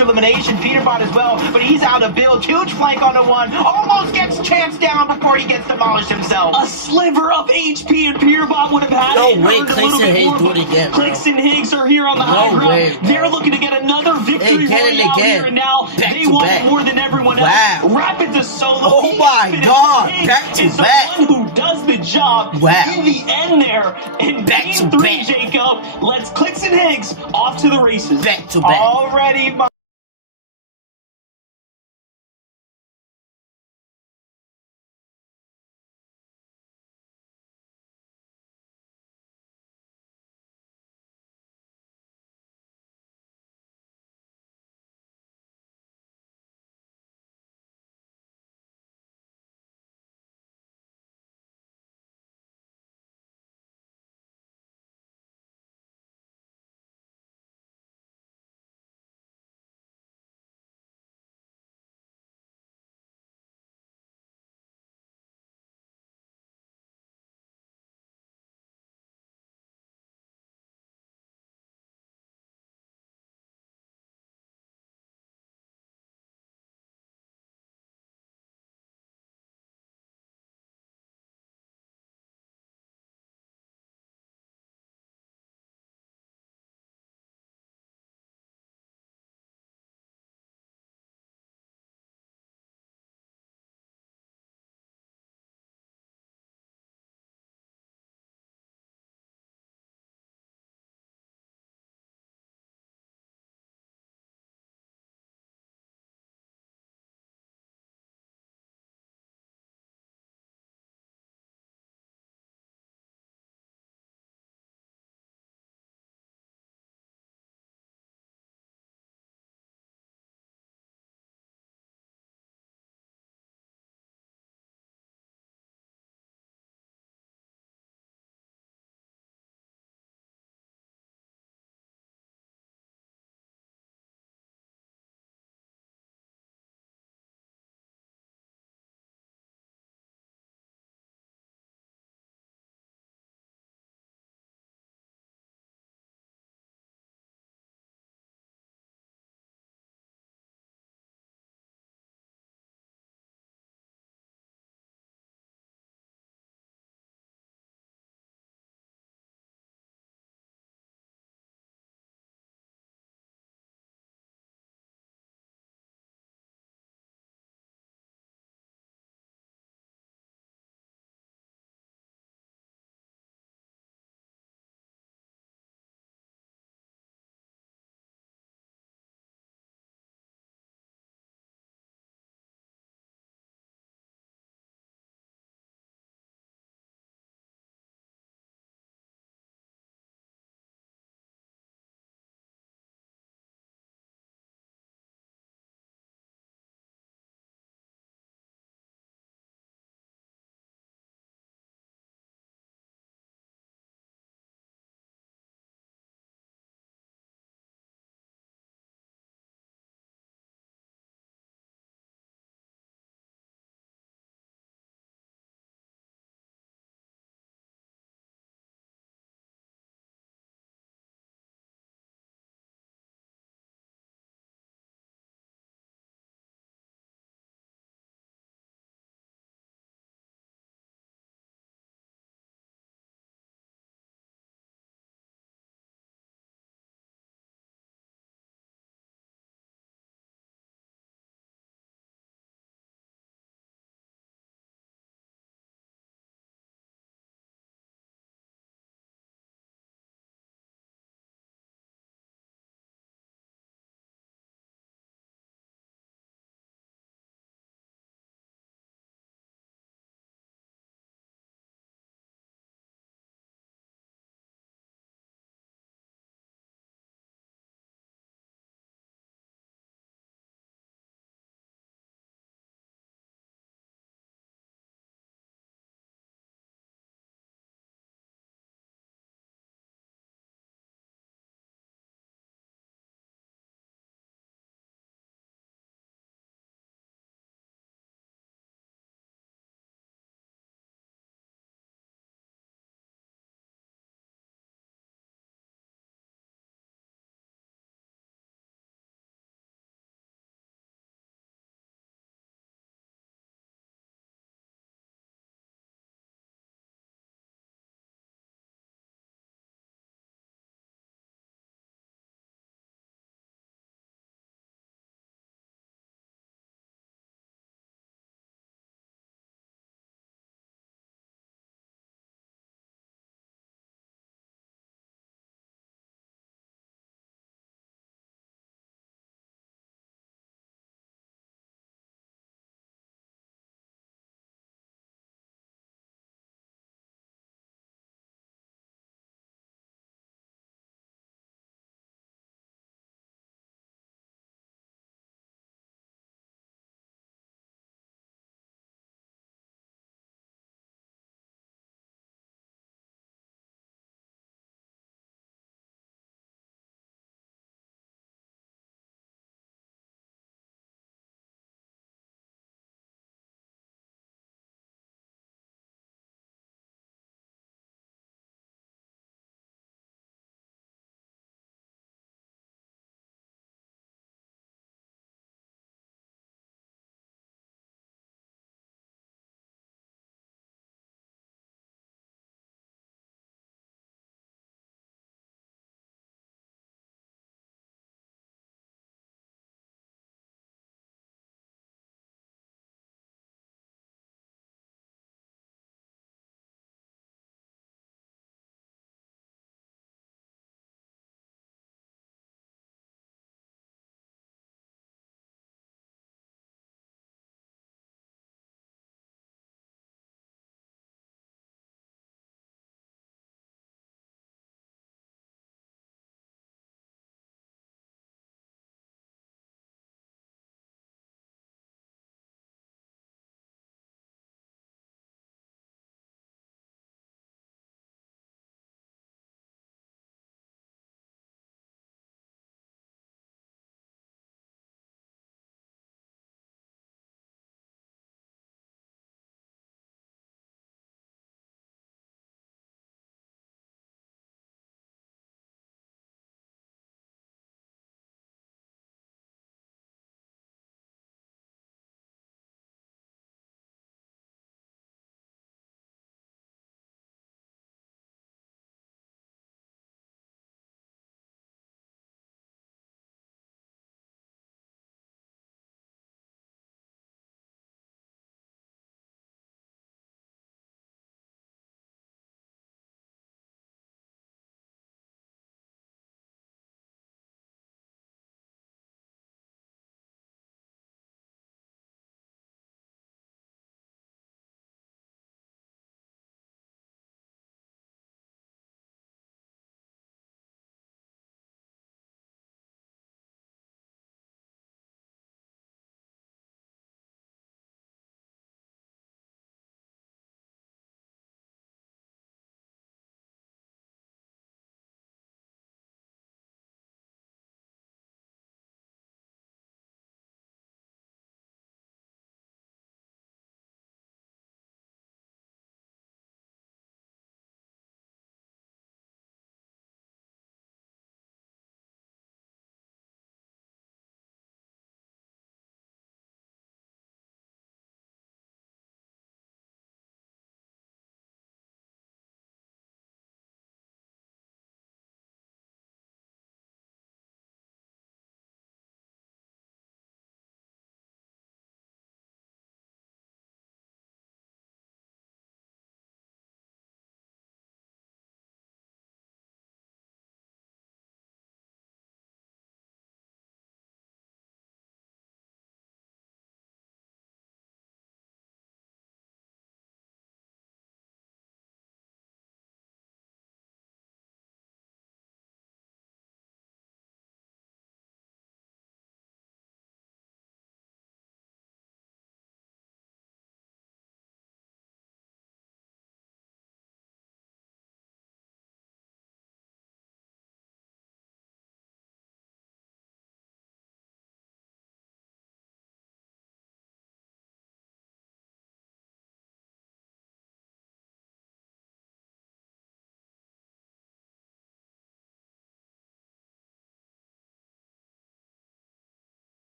elimination. Peterbot as well, but he's out of build. Huge flank on the one. Almost gets chance down before he gets demolished himself. A sliver of HP and Peterbot would have had it. No way, Clix and Higgs do it again, bro. Clix and Higgs are here on the high ground. Way, they're looking to get another victory royale here and now. They want it more than everyone else. Rapid to solo. Oh my god, back to back. The one who does the job in the end there. And back to game 3, back. Jacob. Let's Clix and Higgs off to the races. Back to back. Already.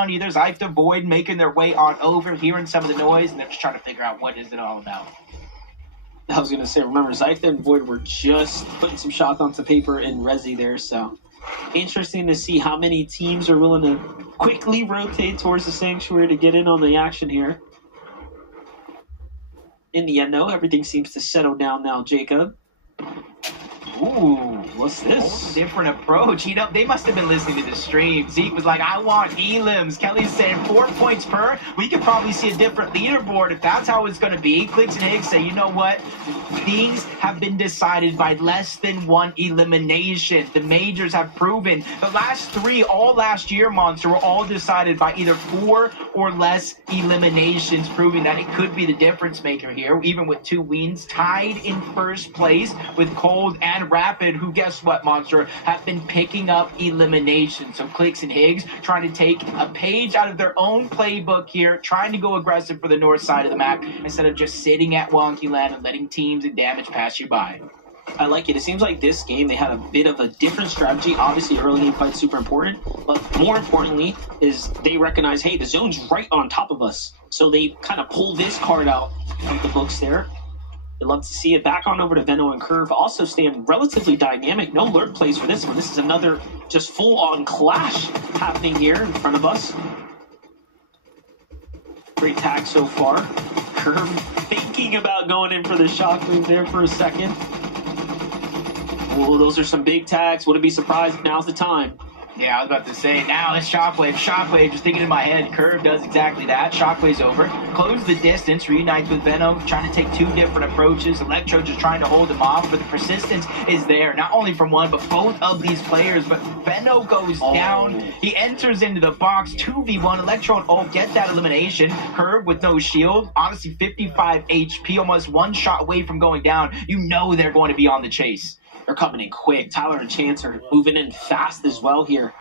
around, either Zyph or Void making their way on over, hearing some of the noise, and they're just trying to figure out what is it all about. I was going to say, remember, Zyph and Void were just putting some shots onto paper in Resi there, so interesting to see how many teams are willing to quickly rotate towards the Sanctuary to get in on the action here. In the end, though, everything seems to settle down now, Jacob. Ooh, what's this? Different approach. You know, they must have been listening to the stream. Zeke was like, I want elims. Kelly's saying 4 points per. We could probably see a different leaderboard if that's how it's going to be. Clix and Higgs say, you know what? Things have been decided by less than one elimination. The majors have proven. The last three, all last year, Monster, were all decided by either 4 or less eliminations, proving that it could be the difference maker here, even with 2 wins, tied in first place with Cold and Rapid, who, guess what, Monster, have been picking up eliminations. So Clix and Higgs trying to take a page out of their own playbook here, trying to go aggressive for the north side of the map instead of just sitting at Wonky Land and letting teams and damage pass you by. I like it. It seems like this game, they had a bit of a different strategy. Obviously, early game fight super important, but more importantly is they recognize, hey, the zone's right on top of us. So they kind of pull this card out of the books there. I'd love to see it. Back on over to Venno and Curve. Also staying relatively dynamic. No lurk plays for this one. This is another just full-on clash happening here in front of us. Great tag so far. Curve thinking about going in for the shockwave there for a second. Oh, those are some big tags. Wouldn't be surprised if now's the time. Yeah, I was about to say, now it's Shockwave. Shockwave, just thinking in my head, Curve does exactly that. Shockwave's over. Close the distance, reunites with Venom, trying to take 2 different approaches. Electro just trying to hold him off, but the persistence is there, not only from one, but both of these players. But Venom goes down. He enters into the box, 2v1. Electro and Ult get that elimination. Curve with no shield, honestly 55 HP, almost 1 shot away from going down. You know they're going to be on the chase. They're coming in quick. Tyler and Chance are moving in fast as well here.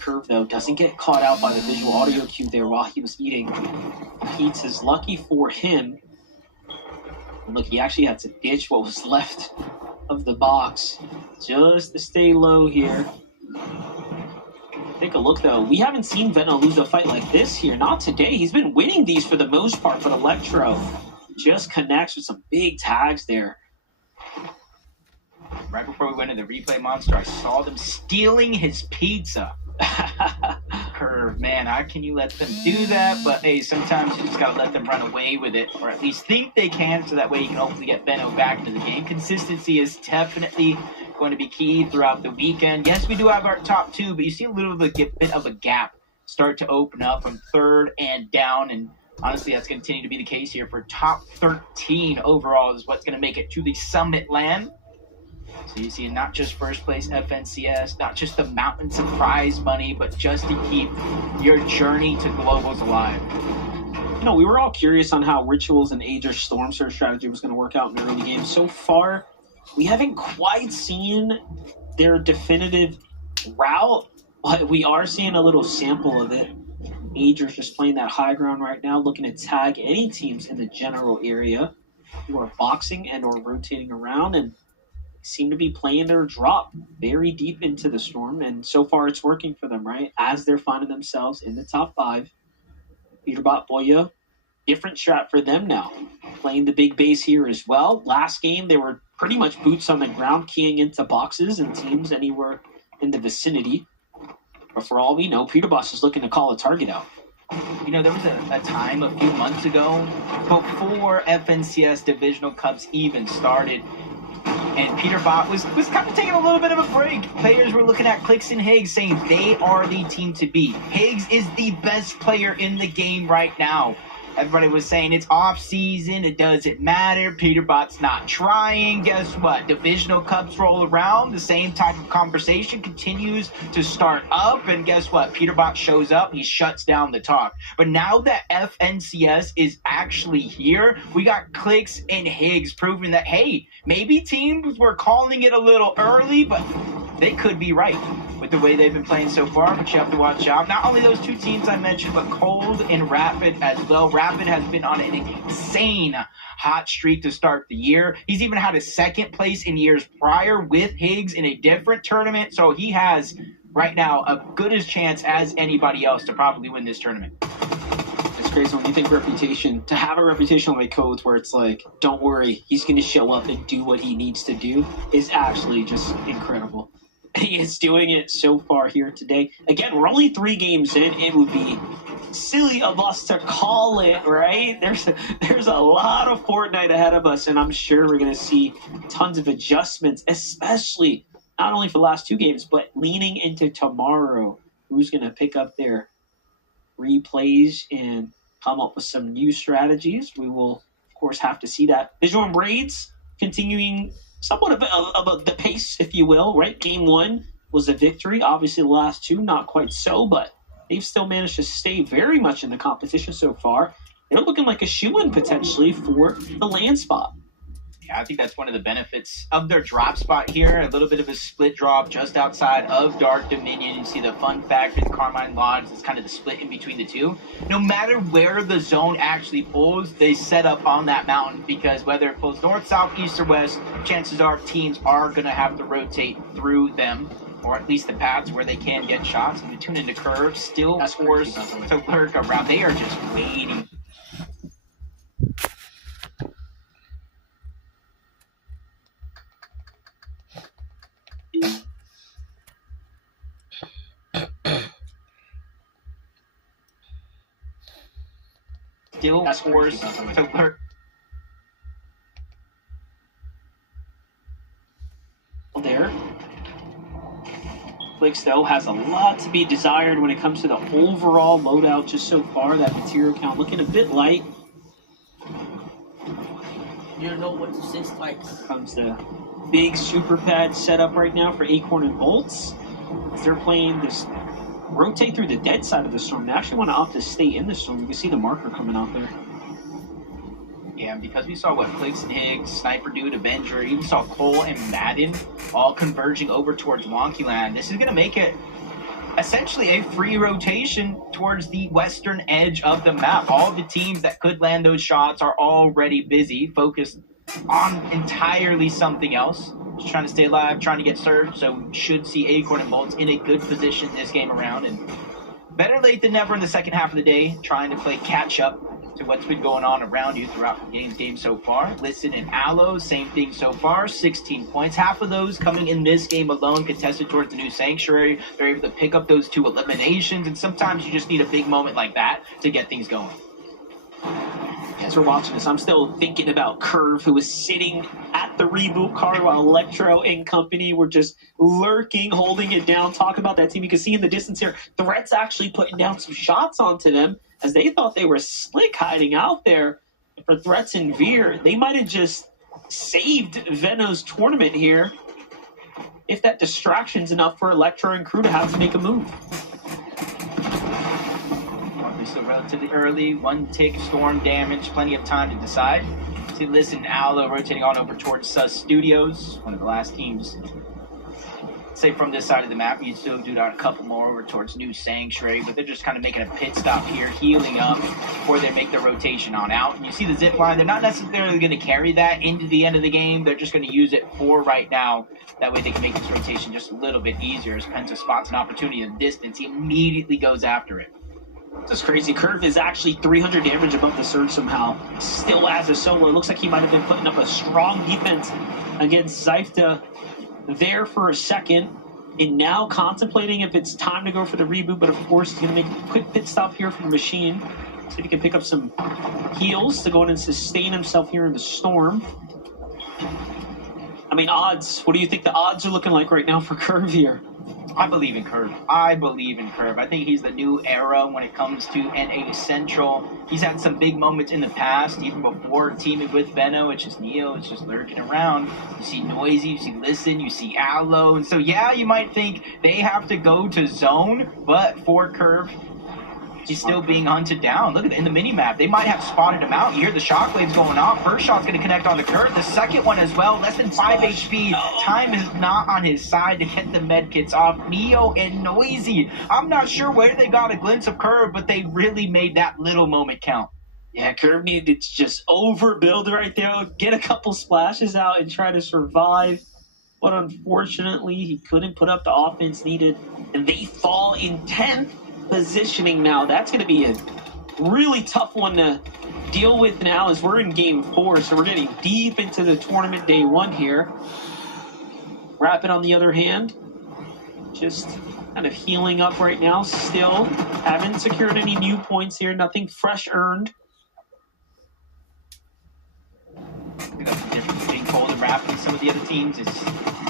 Curve, though, doesn't get caught out by the visual audio cue there while he was eating pizzas. Lucky for him. And look, he actually had to ditch what was left of the box just to stay low here. Take a look, though. We haven't seen Venno lose a fight like this here. Not today. He's been winning these for the most part, but Electro just connects with some big tags there. Right before we went into the replay, Monster, I saw them stealing his pizza. Curve, man, how can you let them do that? But hey, sometimes you just gotta let them run away with it, or at least think they can, so that way you can hopefully get Venno back into the game. Consistency is definitely going to be key throughout the weekend. Yes, we do have our top 2, but you see a little bit of a gap start to open up from 3rd and down, and honestly, that's going to continue to be the case here for top 13 overall is what's going to make it to the Summit Land. So you see not just first place FNCS, not just the mountains of prize money, but just to keep your journey to globals alive. You know, we were all curious on how Rituals and Aegis Storm Surge strategy was going to work out in the early game. So far, we haven't quite seen their definitive route, but we are seeing a little sample of it. Aegis just playing that high ground right now, looking to tag any teams in the general area who are boxing and or rotating around, and seem to be playing their drop very deep into the storm, and so far it's working for them, right? As they're finding themselves in the top 5. Peterbot, Boya, different strat for them now. Playing the big base here as well. Last game, they were pretty much boots on the ground, keying into boxes and teams anywhere in the vicinity. But for all we know, Peterbot is looking to call a target out. You know, there was a time a few months ago, before FNCS Divisional Cups even started, and Peterbot was kind of taking a little bit of a break. Players were looking at Clix and Higgs saying they are the team to beat. Higgs is the best player in the game right now. Everybody was saying it's off season, it doesn't matter, Peterbot's not trying. Guess what? Divisional Cups roll around, the same type of conversation continues to start up, and guess what? Peterbot shows up, he shuts down the talk. But now that FNCS is actually here, we got Clix and Higgs proving that, hey, maybe teams were calling it a little early, but they could be right with the way they've been playing so far, but you have to watch out. Not only those 2 teams I mentioned, but Cold and Rapid as well. Rapid has been on an insane hot streak to start the year. He's even had a 2nd place in years prior with Higgs in a different tournament, so he has right now a good as chance as anybody else to probably win this tournament. It's crazy when you think reputation, to have a reputation like Codes where it's like, don't worry, he's going to show up and do what he needs to do, is actually just incredible. He is doing it so far here today. Again, we're only 3 games in. It would be silly of us to call it, right? There's a lot of Fortnite ahead of us, and I'm sure we're going to see tons of adjustments, especially not only for the last 2 games, but leaning into tomorrow. Who's going to pick up their replays and come up with some new strategies? We will, of course, have to see that. Visual and Braids continuing somewhat of the pace, if you will, right? Game 1 was a victory. Obviously, the last 2, not quite so, but they've still managed to stay very much in the competition so far. They're looking like a shoo-in potentially for the land spot. Yeah, I think that's one of the benefits of their drop spot here. A little bit of a split drop just outside of Dark Dominion. You see the fun fact with Carmine Lodge is kind of the split in between the two. No matter where the zone actually pulls, they set up on that mountain because whether it pulls north, south, east, or west, chances are teams are going to have to rotate through them, or at least the paths where they can get shots. And you tune into Curve, still forced to lurk around. They are just waiting. Still forced to lurk. There. Clix, though, has a lot to be desired when it comes to the overall loadout just so far. That material count looking a bit light. You don't know what to say, Spikes. Comes the big super pad setup right now for Acorn and Bolts. They're playing this rotate through the dead side of the storm. They actually want to opt to stay in the storm. You can see the marker coming out there. Yeah, because we saw what Clix and Higgs, Sniper Dude, Avenger, even saw Cole and Madden all converging over towards Wonky Land. This is going to make it essentially a free rotation towards the western edge of the map. All the teams that could land those shots are already busy, focused on entirely something else. Just trying to stay alive, trying to get served, so we should see Acorn and Bolts in a good position this game around. And better late than never in the second half of the day, trying to play catch-up to what's been going on around you throughout the game so far. Listen and Aloe, same thing so far, 16 points. Half of those coming in this game alone, contested towards the new Sanctuary. They're able to pick up those 2 eliminations, and sometimes you just need a big moment like that to get things going. As we're watching this, I'm still thinking about Curve, who was sitting at the reboot card while Electro and company were just lurking, holding it down. Talk about that team. You can see in the distance here, Threats actually putting down some shots onto them as they thought they were slick hiding out there. For Threats and Veer, they might have just saved Veno's tournament here if that distraction's enough for Electro and crew to have to make a move. Still relatively early, 1 tick, storm damage, plenty of time to decide. See Listen, Aloe rotating on over towards Sus Studios, one of the last teams. Say from this side of the map, you'd still do a couple more over towards New Sanctuary, but they're just kind of making a pit stop here, healing up before they make the rotation on out. And you see the zip line, they're not necessarily going to carry that into the end of the game. They're just going to use it for right now. That way they can make this rotation just a little bit easier. As Penta spots an opportunity in the distance, he immediately goes after it. This is crazy. Curve is actually 300 damage above the surge somehow. Still as a solo. It looks like he might have been putting up a strong defense against Zyfta there for a second. And now contemplating if it's time to go for the reboot. But of course, he's going to make a quick pit stop here for the machine. See if he can pick up some heals to go in and sustain himself here in the storm. I mean, odds. What do you think the odds are looking like right now for Curve here? I believe in Curve. I believe in Curve. I think he's the new era when it comes to NA Central. He's had some big moments in the past, even before teaming with Veno. It's just Neo. It's just lurking around. You see Noisy. You see Listen. You see Aloe. And so, yeah, you might think they have to go to zone, but for Curve, he's still being hunted down. Look at it in the mini-map. They might have spotted him out. You hear the shockwaves going off. First shot's going to connect on the Curve. The second one as well. Less than 5 HP. Time is not on his side to get the medkits off. Neo and Noisy. I'm not sure where they got a glimpse of Curve, but they really made that little moment count. Yeah, Curve needed to just overbuild right there. Get a couple splashes out and try to survive. but unfortunately he couldn't put up the offense needed, and they fall in 10th positioning now. That's going to be a really tough one to deal with now as we're in game 4, so we're getting deep into the tournament day 1 here. Rapid, on the other hand, just kind of healing up right now. Still haven't secured any new points here. Nothing fresh earned. I think that's the difference between Cold and Rapid and some of the other teams is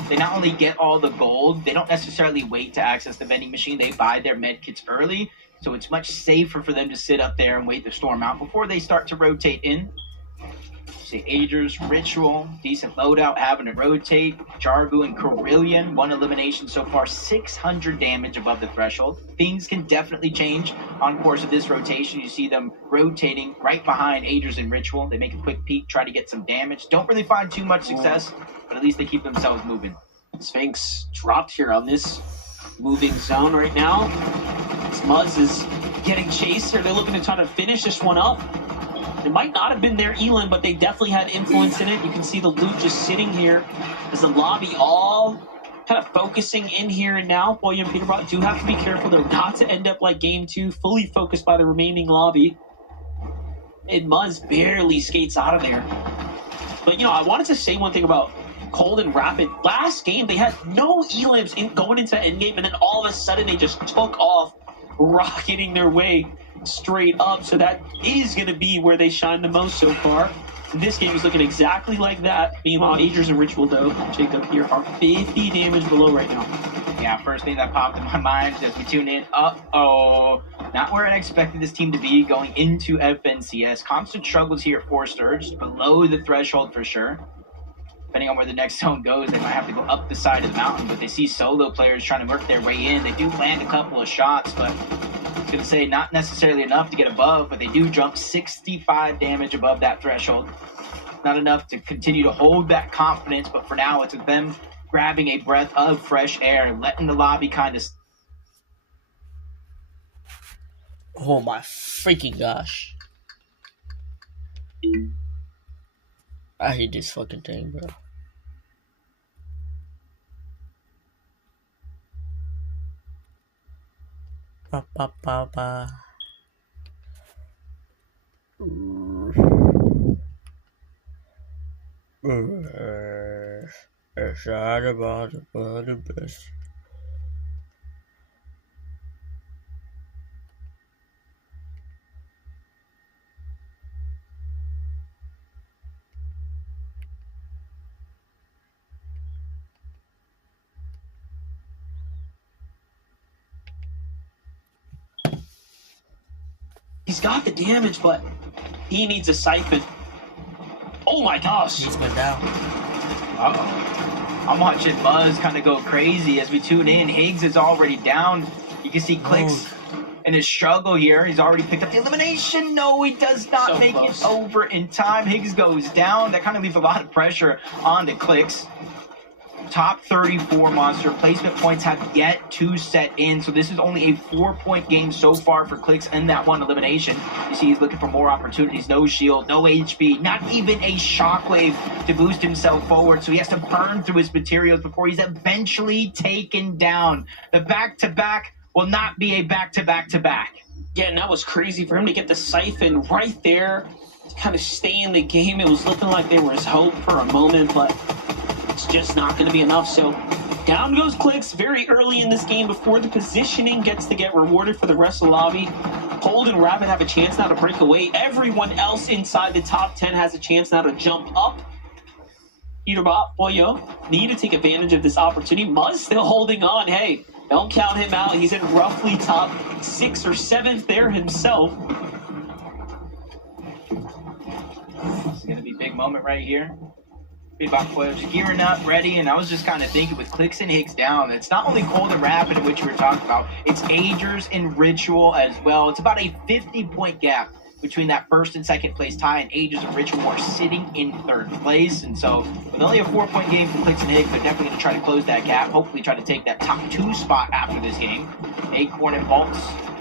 they not only get all the gold, they don't necessarily wait to access the vending machine. They buy their med kits early, so it's much safer for them to sit up there and wait the storm out before they start to rotate in. See, Agers, Ritual, decent loadout, having to rotate. Jargu and Carillion, 1 elimination so far, 600 damage above the threshold. Things can definitely change on course of this rotation. You see them rotating right behind Agers and Ritual. They make a quick peek, try to get some damage. Don't really find too much success, but at least they keep themselves moving. Sphinx dropped here on this moving zone right now. Muzz is getting chased here. They're looking to try to finish this one up. It might not have been their Elam, but they definitely had influence in it. You can see the loot just sitting here as the lobby all kind of focusing in here and now. Boy and Peterbot do have to be careful though not to end up like game 2, fully focused by the remaining lobby. And Muzz barely skates out of there. But, I wanted to say one thing about Cold and Rapid. Last game, they had no Elams going into endgame, and then all of a sudden they just took off, rocketing their way straight up. So that is going to be where they shine the most so far. This game is looking exactly like that. Meanwhile, Agers and Ritual, though, Jacob, here are 50 damage below right now. Yeah, first thing that popped in my mind as we tune in, uh-oh. Not where I expected this team to be going into FNCS. Constant struggles here at 4 Sturge, below the threshold for sure. Depending on where the next zone goes, they might have to go up the side of the mountain, but they see solo players trying to work their way in. They do land a couple of shots, but I was going to say not necessarily enough to get above, but they do jump 65 damage above that threshold. Not enough to continue to hold that confidence, but for now it's with them grabbing a breath of fresh air, letting the lobby kind of... Oh my freaking gosh. I hate this fucking thing, bro. Ba ba ba ba. It's all about the best. He's got the damage, but he needs a siphon. Oh my gosh. He's went down. Uh-oh. I'm watching Muzz kind of go crazy as we tune in. Higgs is already down. You can see Clix in his struggle here. He's already picked up the elimination. No, he does not So make close. it over in time. Higgs goes down. That kind of leaves a lot of pressure onto Clix. Top 34 monster. Placement points have yet to set in, so this is only a 4-point game so far for Clix in that one elimination. You see he's looking for more opportunities. No shield, no HP, not even a shockwave to boost himself forward, so he has to burn through his materials before he's eventually taken down. The back-to-back will not be a back-to-back-to-back. Yeah, and that was crazy for him to get the siphon right there to kind of stay in the game. It was looking like there was hope for a moment, but it's just not going to be enough. So down goes Clix very early in this game before the positioning gets to get rewarded for the rest of the lobby. Cold and Rapid have a chance now to break away. Everyone else inside the top 10 has a chance now to jump up. Peterbot, Boyo, need to take advantage of this opportunity. Muzz still holding on. Hey, don't count him out. He's in roughly top 6th or 7th there himself. It's going to be a big moment right here. Peterbot was gearing up, ready, and I was just kind of thinking with Clix and Higgs down, it's not only Cold and Rapid, in which we were talking about, it's Agers and Ritual as well. It's about a 50-point gap between that first and second place tie, and Agers and Ritual are sitting in 3rd place. And so with only a 4-point game for Clix and Higgs, they're definitely going to try to close that gap, hopefully try to take that top 2 spot after this game. Acorn and Bolts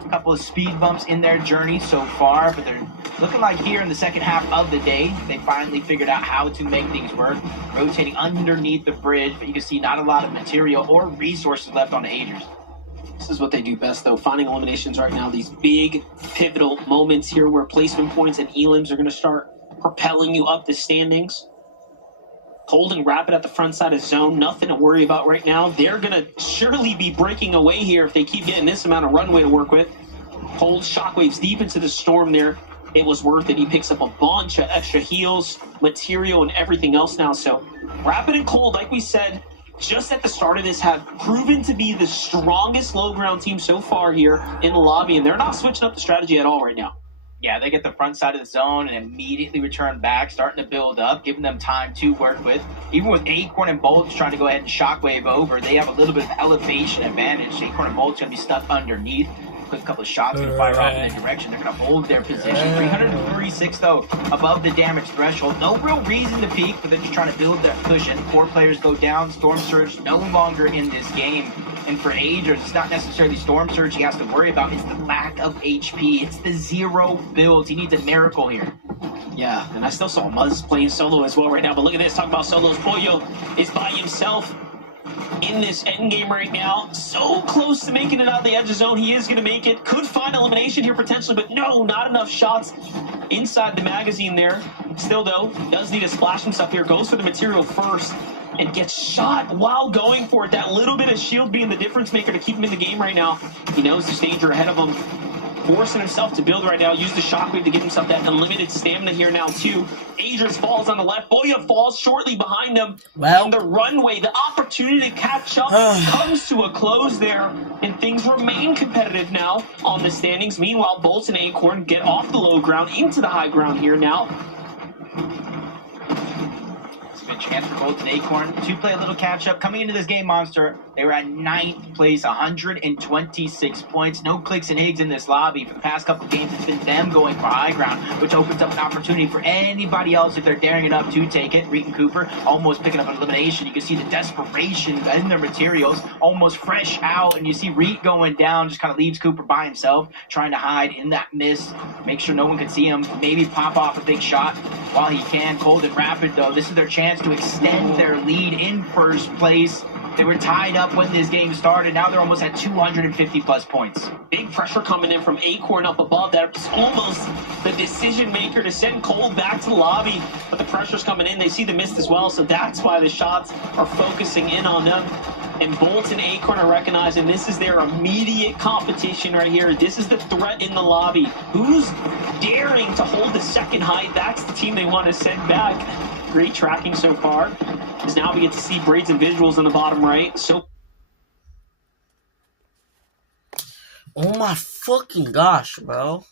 A couple of speed bumps in their journey so far, but they're looking like here in the second half of the day, they finally figured out how to make things work, rotating underneath the bridge, but you can see not a lot of material or resources left on the Agers. This is what they do best, though, finding eliminations right now, these big pivotal moments here where placement points and elims are going to start propelling you up the standings. Cold and Rapid at the front side of zone, nothing to worry about right now. They're going to surely be breaking away here if they keep getting this amount of runway to work with. Cold shockwaves deep into the storm there. It was worth it. He picks up a bunch of extra heals, material, and everything else now. So Rapid and Cold, like we said, just at the start of this, have proven to be the strongest low ground team so far here in the lobby, and they're not switching up the strategy at all right now. Yeah, they get the front side of the zone and immediately return back, starting to build up, giving them time to work with. Even with Acorn and Bolts trying to go ahead and shockwave over, they have a little bit of elevation advantage. Acorn and Bolts going to be stuck underneath. Quick couple of shots going to fire off in their direction. They're going to hold their position. 336, though, above the damage threshold. No real reason to peek, but they're just trying to build that cushion. 4 players go down. Storm Surge no longer in this game. And for Agers, it's not necessarily Storm Surge he has to worry about. It's the lack of HP. It's the 0 builds. He needs a miracle here. Yeah, and I still saw Muzz playing solo as well right now. But look at this. Talk about solos. Pollo is by himself in this end game right now. So close to making it out the edge of zone. He is going to make it. Could find elimination here potentially, but no, not enough shots inside the magazine there. Still, though, does need to splash himself here. Goes for the material first and gets shot while going for it. That little bit of shield being the difference maker to keep him in the game right now. He knows there's danger ahead of him. Forcing himself to build right now. Use the shockwave to give himself that unlimited stamina here now, too. Agers falls on the left. Boya falls shortly behind him. Well, and the runway, the opportunity to catch up comes to a close there, and things remain competitive now on the standings. Meanwhile, Bolts and Acorn get off the low ground into the high ground here now. Good chance for Bolts and Acorn to play a little catch-up. Coming into this game, Monster, they were at 9th place, 126 points. No Clix and Higgs in this lobby. For the past couple of games, it's been them going for high ground, which opens up an opportunity for anybody else if they're daring enough to take it. Reed and Cooper almost picking up an elimination. You can see the desperation in their materials, almost fresh out, and you see Reed going down, just kind of leaves Cooper by himself, trying to hide in that mist, make sure no one can see him, maybe pop off a big shot while he can. Cold and Rapid, though, this is their chance to extend their lead in first place. They were tied up when this game started. Now they're almost at 250-plus points. Big pressure coming in from Acorn up above. That's almost the decision maker to send Cold back to the lobby. But the pressure's coming in. They see the mist as well, so that's why the shots are focusing in on them. And Bolts and Acorn are recognizing this is their immediate competition right here. This is the threat in the lobby. Who's daring to hold the second height? That's the team they want to send back. Great tracking so far. As now we get to see Braids and visuals on the bottom right. So, oh my fucking gosh, bro.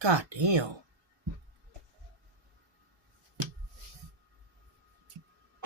God damn.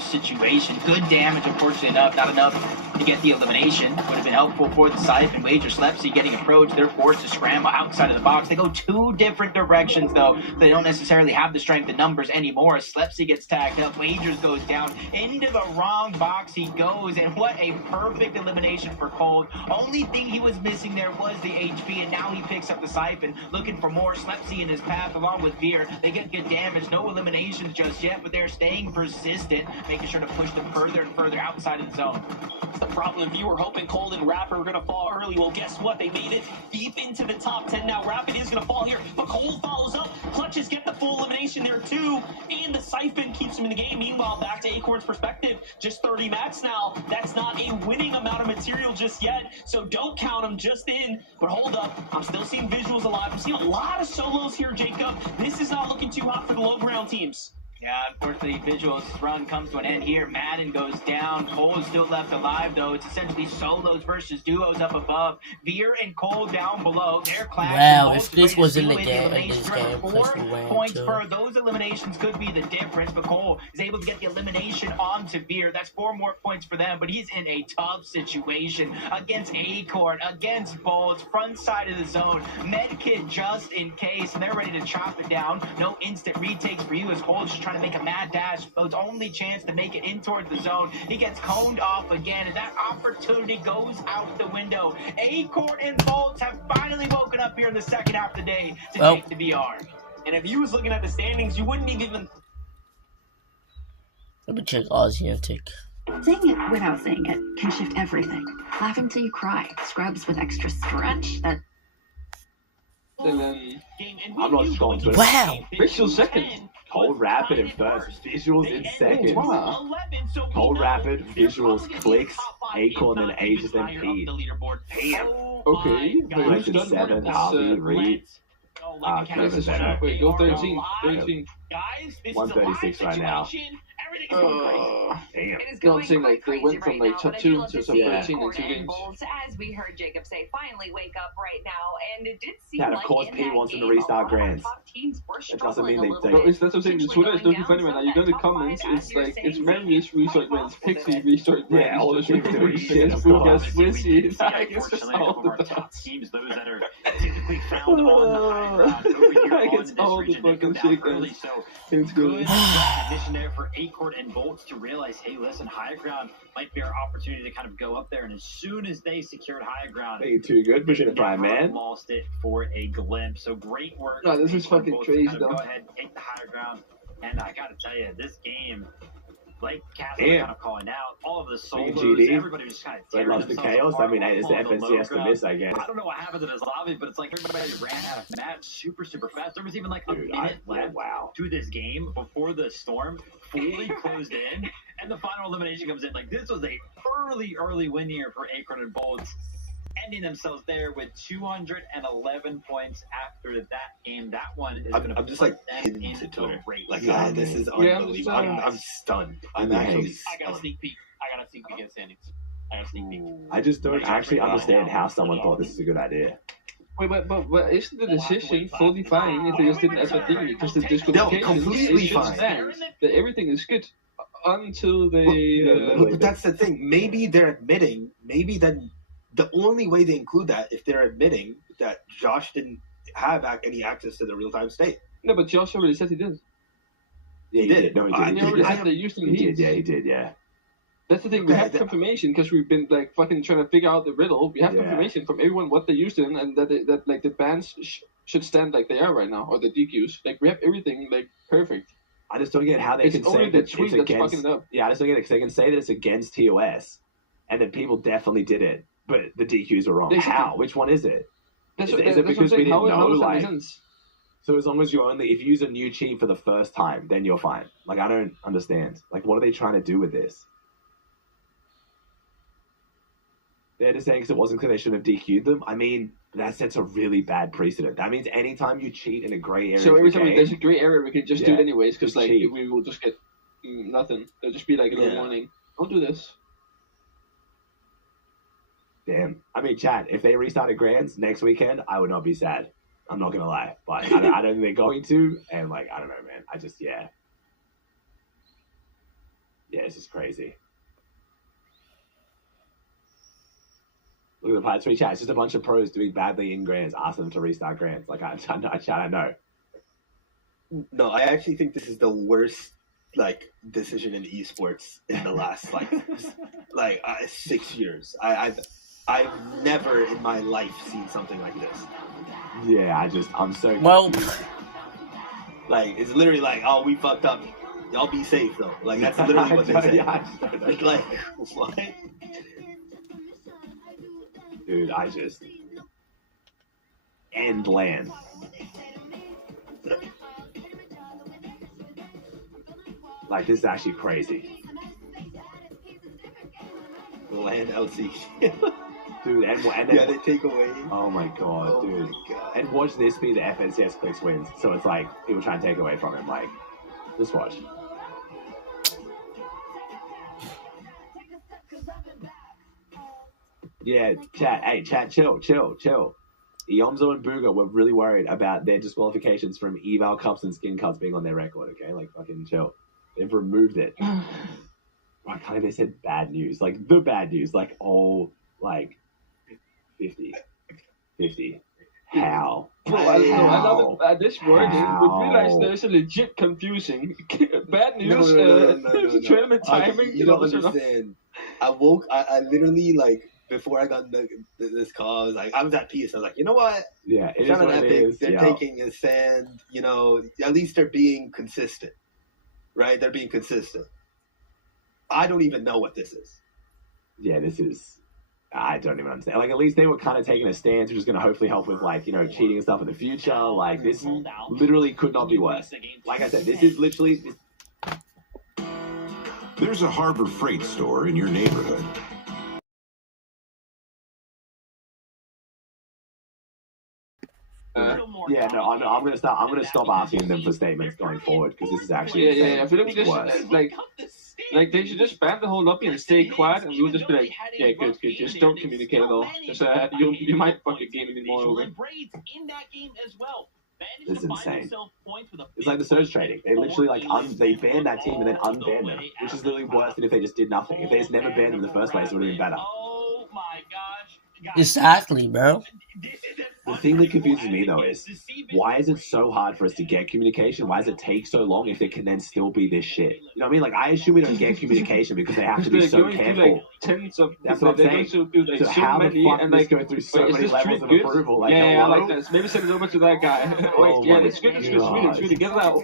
Situation. Good damage, unfortunately enough. Not enough to get the elimination. Would have been helpful for the Siphon. Wager Slepsy getting approached. They're forced to scramble outside of the box. They go 2 different directions, though. They don't necessarily have the strength in numbers anymore. Slepsy gets tagged up. Wagers goes down. Into the wrong box he goes. And what a perfect elimination for Cold. Only thing he was missing there was the HP, and now he picks up the Siphon, looking for more. Slepsy in his path along with Veer. They get good damage. No eliminations just yet, but they're staying persistent, making sure to push them further and further outside of the zone. That's the problem. If you were hoping Cold and Rapid were going to fall early, well, guess what? They made it deep into the top 10. Now Rapid is going to fall here, but Cold follows up. Clutches get the full elimination there, too. And the Siphon keeps him in the game. Meanwhile, back to Acorn's perspective, just 30 mats now. That's not a winning amount of material just yet, so don't count them just in. But hold up, I'm still seeing visuals alive. I'm seeing a lot of solos here, Jacob. This is not looking too hot for the low ground teams. Yeah, unfortunately, Visual's run comes to an end here. Madden goes down. Cole is still left alive, though. It's essentially solos versus duos up above. Veer and Cole down below. They're clashing. Wow, if this was in the game, in this game, 4 Clix would win, points too. per. Those eliminations could be the difference, but Cole is able to get the elimination onto Veer. That's 4 more points for them, but he's in a tough situation against Acorn, against Bolts, front side of the zone. Medkit just in case, and they're ready to chop it down. No instant retakes for you as Cole's just trying trying to make a mad dash. His only chance to make it in towards the zone. He gets coned off again, and that opportunity goes out the window. Acorn and Bolts have finally woken up here in the second half of the day to take the VR. And if you was looking at the standings, you wouldn't even... Let me check Asiatic. Saying it without saying it can shift everything. Laughing till you cry. Scrubs with extra stretch. That. And then I'm not just going to it. Wow! Visual second. Cold Rapid in first, Visuals in second. Oh, wow. Cold Rapid, Visuals, Clix, Acorn, and Aegis, then Pete. Damn. Okay. Wait, who's done 7, this, Harvey, Reed. this is Kevin wait, go 13. 13. 136 right now. Damn. No, I'm saying like they went from like top 2 to top 13 in 2 games. As we heard Jacob say, finally wake up right now, and it did seem Yeah, of like course in Pete that wants them to game, restart a lot of our Grands. top teams were That doesn't mean struggling a they little take- No, bit. it's that's what I'm saying. The Twitter is looking funny right now. You go to the comments, it's like it's Marius restart Grands, Pixie restart Grands, Yeah, all the Joshua teams doing restart shit, Grands, of course. Fugas, Wizzy, like it's just all the top best. teams, those that are typically found on the high ground over here Like on it's this all the region. They come fucking down shit, early, guys. so It's good good. addition there for Acorn and Bolts to realize, hey, listen, high ground might be our opportunity to kind of go up there. And as soon as they secured high ground, Ain't too good, pushing it prime, never man. lost it for a glimpse. So great work. No, this is Acorn fucking Bolts to crazy, kind of though. Go ahead and take the high ground. And I got to tell you, this game, like Castle Damn. kind of calling out, all of the Speaking solos, GD, everybody was just kind of They tearing lost the themselves chaos. I apart mean, it's the on low FNCS to ground. miss, I guess. I don't know what happened to this lobby, but it's like everybody ran out of match super fast. There was even like a Dude, minute left wow. to this game before the storm fully closed in, and the final elimination comes in. Like, this was a early win here for Acorn and Bolts, ending themselves there with 211 points after that game. That one is going to I'm just like them pinned into to Twitter. the race. Like, Yeah, this is Yeah, unbelievable. I'm stunned. I'm Yeah, actually I got a stunned. sneak peek. I got a sneak peek at standings. I got a sneak peek. I just don't actually understand how someone thought this is a good idea. Wait, but isn't the decision fully fine if they just didn't add that thing? Because the disqualification completely it should fine. stand. That everything is good until they. But that's the thing. Maybe they're admitting. Maybe then the only way they include that if they're admitting that Josh didn't have any access to the real-time state. No, but Josh already said he did. Yeah, he did. No, he I did. He He already did. said they used the He did. heat. Yeah, he did. Yeah. That's the thing. We Okay, have confirmation because we've been like fucking trying to figure out the riddle. We have Yeah. confirmation from everyone what they used in, and that like the bans should stand like they are right now, or the DQs. Like we have everything like perfect. I just don't get how they It's can only say the that it's tweet that's against. fucking it up. Yeah, I just don't get it because they can say that it's against TOS, and then people definitely did it, but the DQs are wrong. They should- How? Which one is it? That's Is what, it that's what I'm because we saying. didn't know, How does that like- make sense? So as long as if you use a new cheat for the first time, then you're fine. Like I don't understand. Like what are they trying to do with this? They're just saying because it wasn't clear they should have DQ'd them. I mean, that sets a really bad precedent. That means anytime you cheat in a gray area, So of every the time game, there's a gray area, we can just do Yeah, it anyways because just like cheat. we will just get nothing. It'll just be like a little Yeah. warning. Don't do this. damn. I mean, Chad, if they restarted Grands next weekend, I would not be sad. I'm not gonna lie, but I don't think they're going to. And like, I don't know, man. I just yeah, it's just crazy. Look at the Pirates 3 chat. It's just a bunch of pros doing badly in Grands. Ask them to restart Grands. Like I know. No, I actually think this is the worst decision in esports in the last 6 years. I've never in my life seen something like this. Yeah, I'm so Well, Like it's literally like, oh, we fucked up. Y'all be safe though. Like that's literally what they say. Yeah, I just don't know. Like what? Dude, end land. Like this is actually crazy. Land LC. Dude, and then, Yeah, they take away. oh my god, Oh dude. my god. And watch this be the FNCS Clix wins. So it's like people trying to take away from him. Like, just watch. Yeah, chat, chill. Iomzo and Booga were really worried about their disqualifications from eval cups and skin cups being on their record, okay? Like, fucking chill. They've removed it. Why can't they said bad news? Like, the bad news. Like, oh, like, 50. How? Bro, I love How? it at this wording. We realize How? there's a legit confusing bad No, news. no. Tournament timing. You don't understand. I literally, like, before I got this call, I was like, I was at peace. I was like, you know what? Yeah, it is Shout out what it Epic. is. They're Yeah. taking a stand. You know, at least they're being consistent, right? They're being consistent. I don't even know what this is. Yeah, this is. I don't even understand. Like, at least they were kind of taking a stance, which is going to hopefully help with, like, you know, cheating and stuff in the future. Like, this literally could not be worse. Like I said, this is literally. There's a Harbor Freight store in your neighborhood. Yeah, no, I'm gonna stop asking them for statements going forward because this is actually Yeah. I feel like we just worse. like they should just ban the whole lobby and stay quiet, and we'll just be like, yeah, good. Just don't communicate at all. Just you might fuck a game anymore over. This is insane. It's like the surge trading. They literally like they banned that team and then unbanned them, which is literally worse than if they just did nothing. If they just never banned them in the first place, it would have been better. Oh my gosh. Exactly, bro. The thing that confuses me though is why is it so hard for us to get communication? Why does it take so long if it can then still be this shit? You know what I mean? Like I assume we don't get communication because they have to be so careful. Tens of That's what I'm saying. So how the fuck and this like, go through so many levels of approval? Like, I like this. Maybe send it over to that guy. It's good. Sweet. Get it out.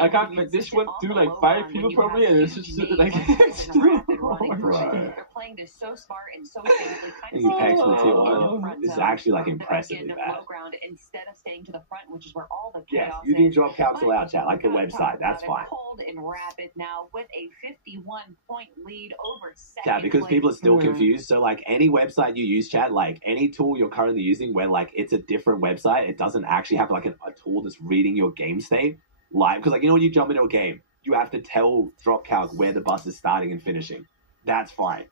I can't. This went through like 5 people probably, and it's just like. They're playing this so smart and so safely. This is actually like impressively bad. Instead of staying to the front, which is where all the Yes, chaos you need is. drop counts allowed, chat, like a website. That's fine. Cold and rapid now with a 51-point lead over second. Chat, because people are still confused. So like any website you use, chat, like any tool you're currently using where like it's a different website, it doesn't actually have like a tool that's reading your game state live. Because like, you know, when you jump into a game, you have to tell drop calc where the bus is starting and finishing. That's fine.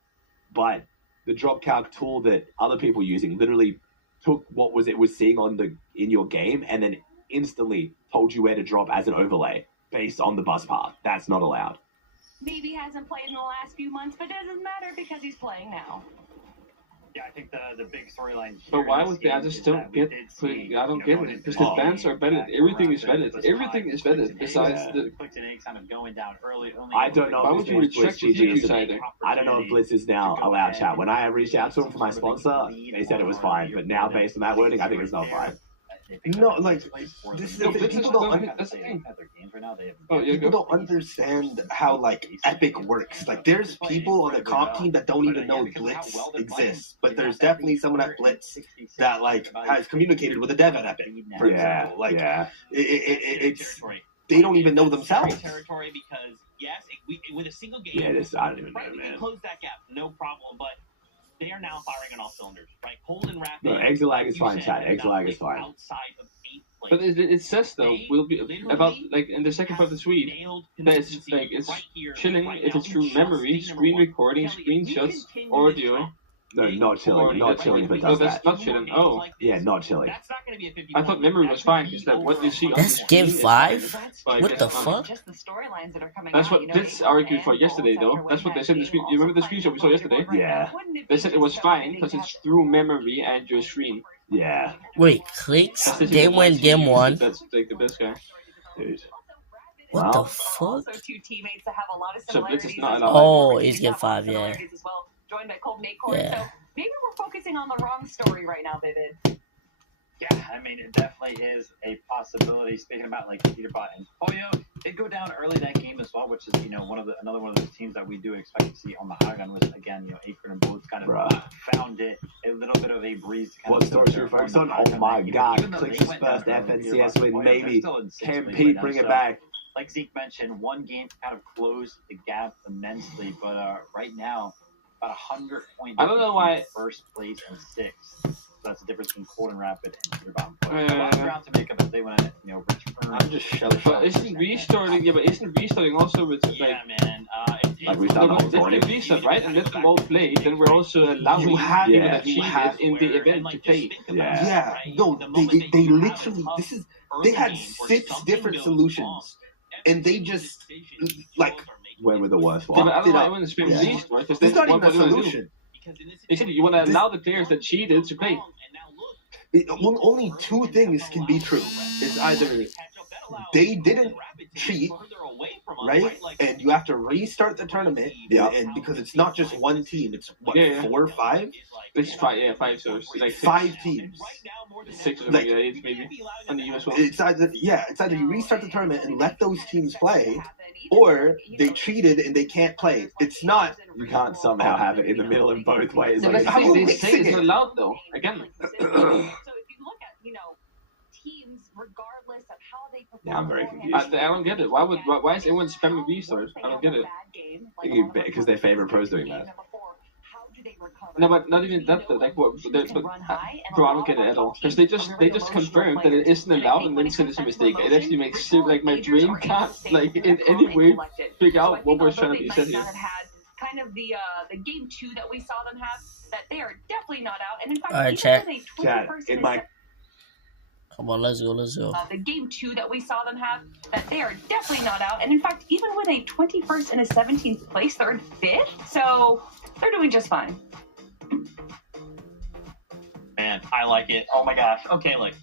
But the drop calc tool that other people are using literally took what it was seeing in your game and then instantly told you where to drop as an overlay based on the bus path. That's not allowed. Maybe hasn't played in the last few months, but doesn't matter because he's playing now. Yeah, I think the big storyline. But why would they? I just don't get. I don't get it. Because the bans are vetted. Everything is vetted. Everything is vetted. Besides the. Clix and eggs kind of going down early. I don't know. Why would you reject the GGs either? I don't know if Blitz is now allowed, chat. When I reached out to him for my sponsor, they said it was fine. But now, based on that wording, I think it's not fine. No, like this is the thing. People don't understand how like Epic works. Like there's people on the comp team that don't even know Blitz exists, but there's definitely someone at Blitz that like has communicated with a dev at Epic, for example. Like it's they don't even know themselves. Territory because yes, with a single game, yeah, this I don't even know, we man. can close that gap, no problem, but. They are now firing on all cylinders, right? Cold and rapid. No, Exelag is fine, chat. Exelag is fine. But it says though will be about like in the second part of the tweet that it's like it's chilling if it's through memory, screen recording, screenshots, audio. No, not chilling. Not chilling if it does that. That's not chilling. Oh. Yeah, not chilling. I thought memory was fine because that what you see. That's game 5? What the fuck? That's what Blitz argued for yesterday, though. That's what they said in the screen. You remember the screenshot we saw yesterday? Yeah. They said it was fine because it's through memory and your screen. Yeah. Wait, Clix? They win game 1? That's like the best guy. Dude. What the fuck? So Blitz is not allowed. Oh, it's game 5, yeah. Joined by Cold Nate Court, Yeah. so maybe we're focusing on the wrong story right now, Vivid. Yeah, I mean, it definitely is a possibility. Speaking about like Peterbot and Pollo, did go down early that game as well, which is another one of those teams that we do expect to see on the high gun. Was again, Acorn and Bullets kind of found it a little bit of a breeze. To what story should we focus on? Oh my God, Clix's first FNCS win, maybe. Can Pete bring it back? Like Zeke mentioned, one game kind of closed the gap immensely, but right now. About 100 points. I don't know why. First place and 6th. So that's the difference between Cold and Rapid and Peterbot. A lot of ground to make up as they want to, return. I'm just shell-shocked. But isn't restarting? Yeah, but isn't restarting also with like? Yeah, man. Like restart the whole If we restart, right, and let them all play, then we're also allowing people that cheated in the event to play. Yeah. No, they literally. They had 6 different solutions, and they just like. Went with the worst Yeah, one. but I don't know when it's been released, right? It's not even a solution. They said you want to allow the players that cheated to play. Only two things can be true. It's either they didn't cheat, right? And you have to restart the tournament. Yeah. And because it's not just one team, it's what, Yeah. 4 or 5? It's 5, yeah, 5 so it's like 5 teams. 6 or Like, 8 maybe on the US one. It's either you restart the tournament and let those teams play, or they cheated and they can't play. It's not. You can't somehow have it in the middle in both ways. Yeah, Like, but how you they say mixing it's it? allowed though. Again. So if you look at, teams, regardless of how they perform, Yeah, I'm very confused. I don't get it. Why is everyone spamming V-stars? I don't get it. because their favorite pro's doing that. No, but not even that. Though. Like what? Bro, I don't get it at all. Because they just confirmed that it isn't allowed, and then said it's a mistake. It actually makes like my brain can't like in any way figure out what was trying to be said here. Kind of the game 2 that we saw them have, that they are definitely not out. And in fact, Alright, even chat. with a Chat, 21st in my Come on, let's go. the game 2 that we saw them have, that they are definitely not out. And in fact, even with a 21st and a 17th place, they're in 5th. So they're doing just fine. Man, I like it. Oh my gosh. Okay, look.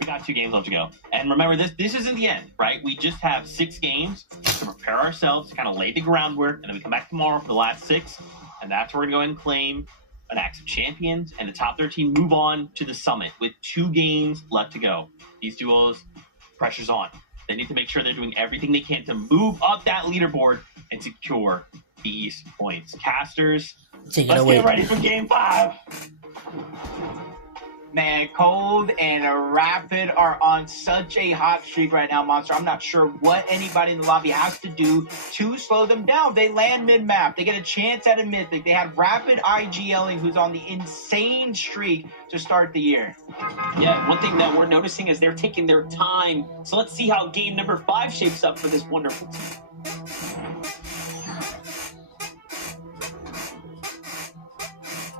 We got 2 games left to go. And remember, this isn't the end, right? We just have 6 games to prepare ourselves, to kind of lay the groundwork, and then we come back tomorrow for the last 6, and that's where we're going to go ahead and claim an Axe of Champions, and the top 13 move on to the Summit with 2 games left to go. These duos, pressure's on. They need to make sure they're doing everything they can to move up that leaderboard and secure these points. Casters, Take it let's away. get ready for Game 5. Man, Cold and Rapid are on such a hot streak right now, Monster. I'm not sure what anybody in the lobby has to do to slow them down. They land mid-map. They get a chance at a Mythic. They have Rapid IGLing, who's on the insane streak to start the year. Yeah, one thing that we're noticing is they're taking their time. So let's see how game number 5 shapes up for this wonderful team.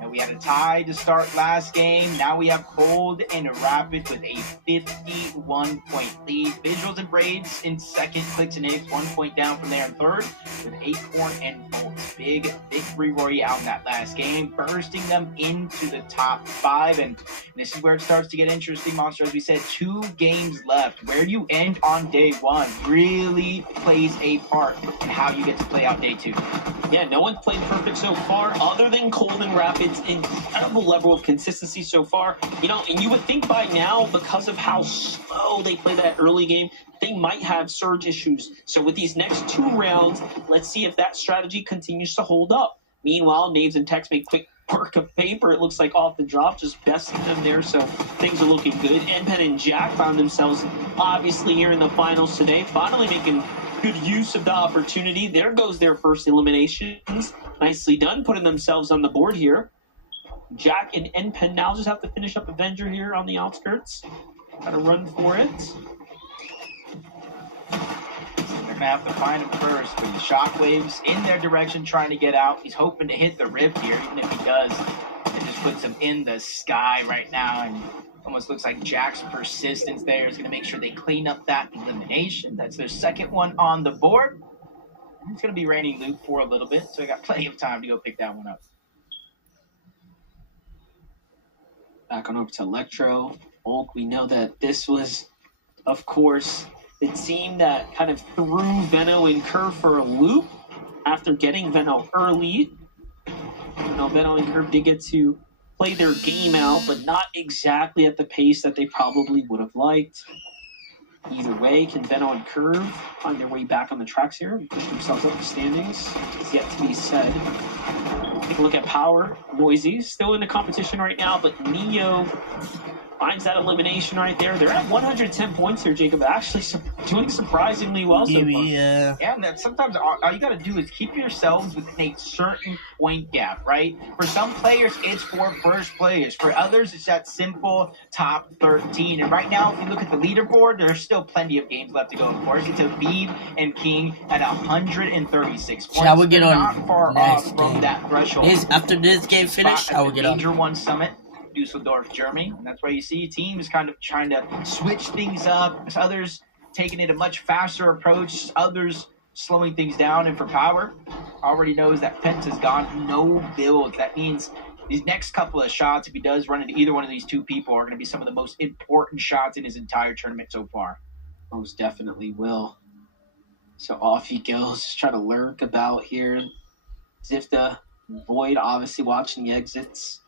And we had a tie to start last game. Now we have Cold and Rapid with a 51-point lead. Visuals and Braids in second. Clix and Apes 1 point down from there in third with Acorn and Bolts. Big victory Rory out in that last game, bursting them into the top 5. And this is where it starts to get interesting, Monster. As we said, 2 games left. Where you end on day 1 really plays a part in how you get to play out day 2. Yeah, no one's played perfect so far, other than Cold and Rapid's incredible level of consistency so far. And you would think by now, because of how slow they play that early game, they might have surge issues. So with these next 2 rounds, let's see if that strategy continues to hold up. Meanwhile, Naves and Tex make quick work of paper. It looks like off the drop, just besting them there, so things are looking good. Enpen and Jack found themselves obviously here in the finals today, finally making good use of the opportunity. There goes their first eliminations. Nicely done, putting themselves on the board here. Jack and Enpen now just have to finish up Avenger here on the outskirts. Gotta run for it. They're gonna have to find him first, but the Shockwaves in their direction trying to get out. He's hoping to hit the rift here. Even if he does, it just puts him in the sky right now, and almost looks like Jack's persistence there is gonna make sure they clean up that elimination. That's their second one on the board. It's gonna be raining loot for a little bit, so they got plenty of time to go pick that one up. Back on over to Electro. Ulk, we know that this was, of course, the team that kind of threw Veno and Curve for a loop after getting Veno early. Veno and Curve did get to play their game out, but not exactly at the pace that they probably would have liked. Either way, can Veno and Curve find their way back on the tracks here and push themselves up the standings? It's yet to be said. Take a look at Power. Noisy still in the competition right now, but Neo finds that elimination right there. They're at 110 points here, Jacob. Actually doing surprisingly well so far. Yeah, and that sometimes all you got to do is keep yourselves within a certain point gap, right? For some players, it's for first players. For others, it's that simple top 13. And right now, if you look at the leaderboard, there's still plenty of games left to go, of course. It's Aviv and King at 136 points. Shall we get on not far next off from game? that threshold. After this game finished, I will get on. Major One Summit. Dusseldorf, Germany, and that's why you see teams kind of trying to switch things up. Others taking it a much faster approach, others slowing things down. And for Power, already knows that Penta's gone. No builds. That means these next couple of shots, if he does run into either one of these two people, are going to be some of the most important shots in his entire tournament so far. Most definitely will. So off he goes, just trying to lurk about here. Zifta, Void obviously watching the exits.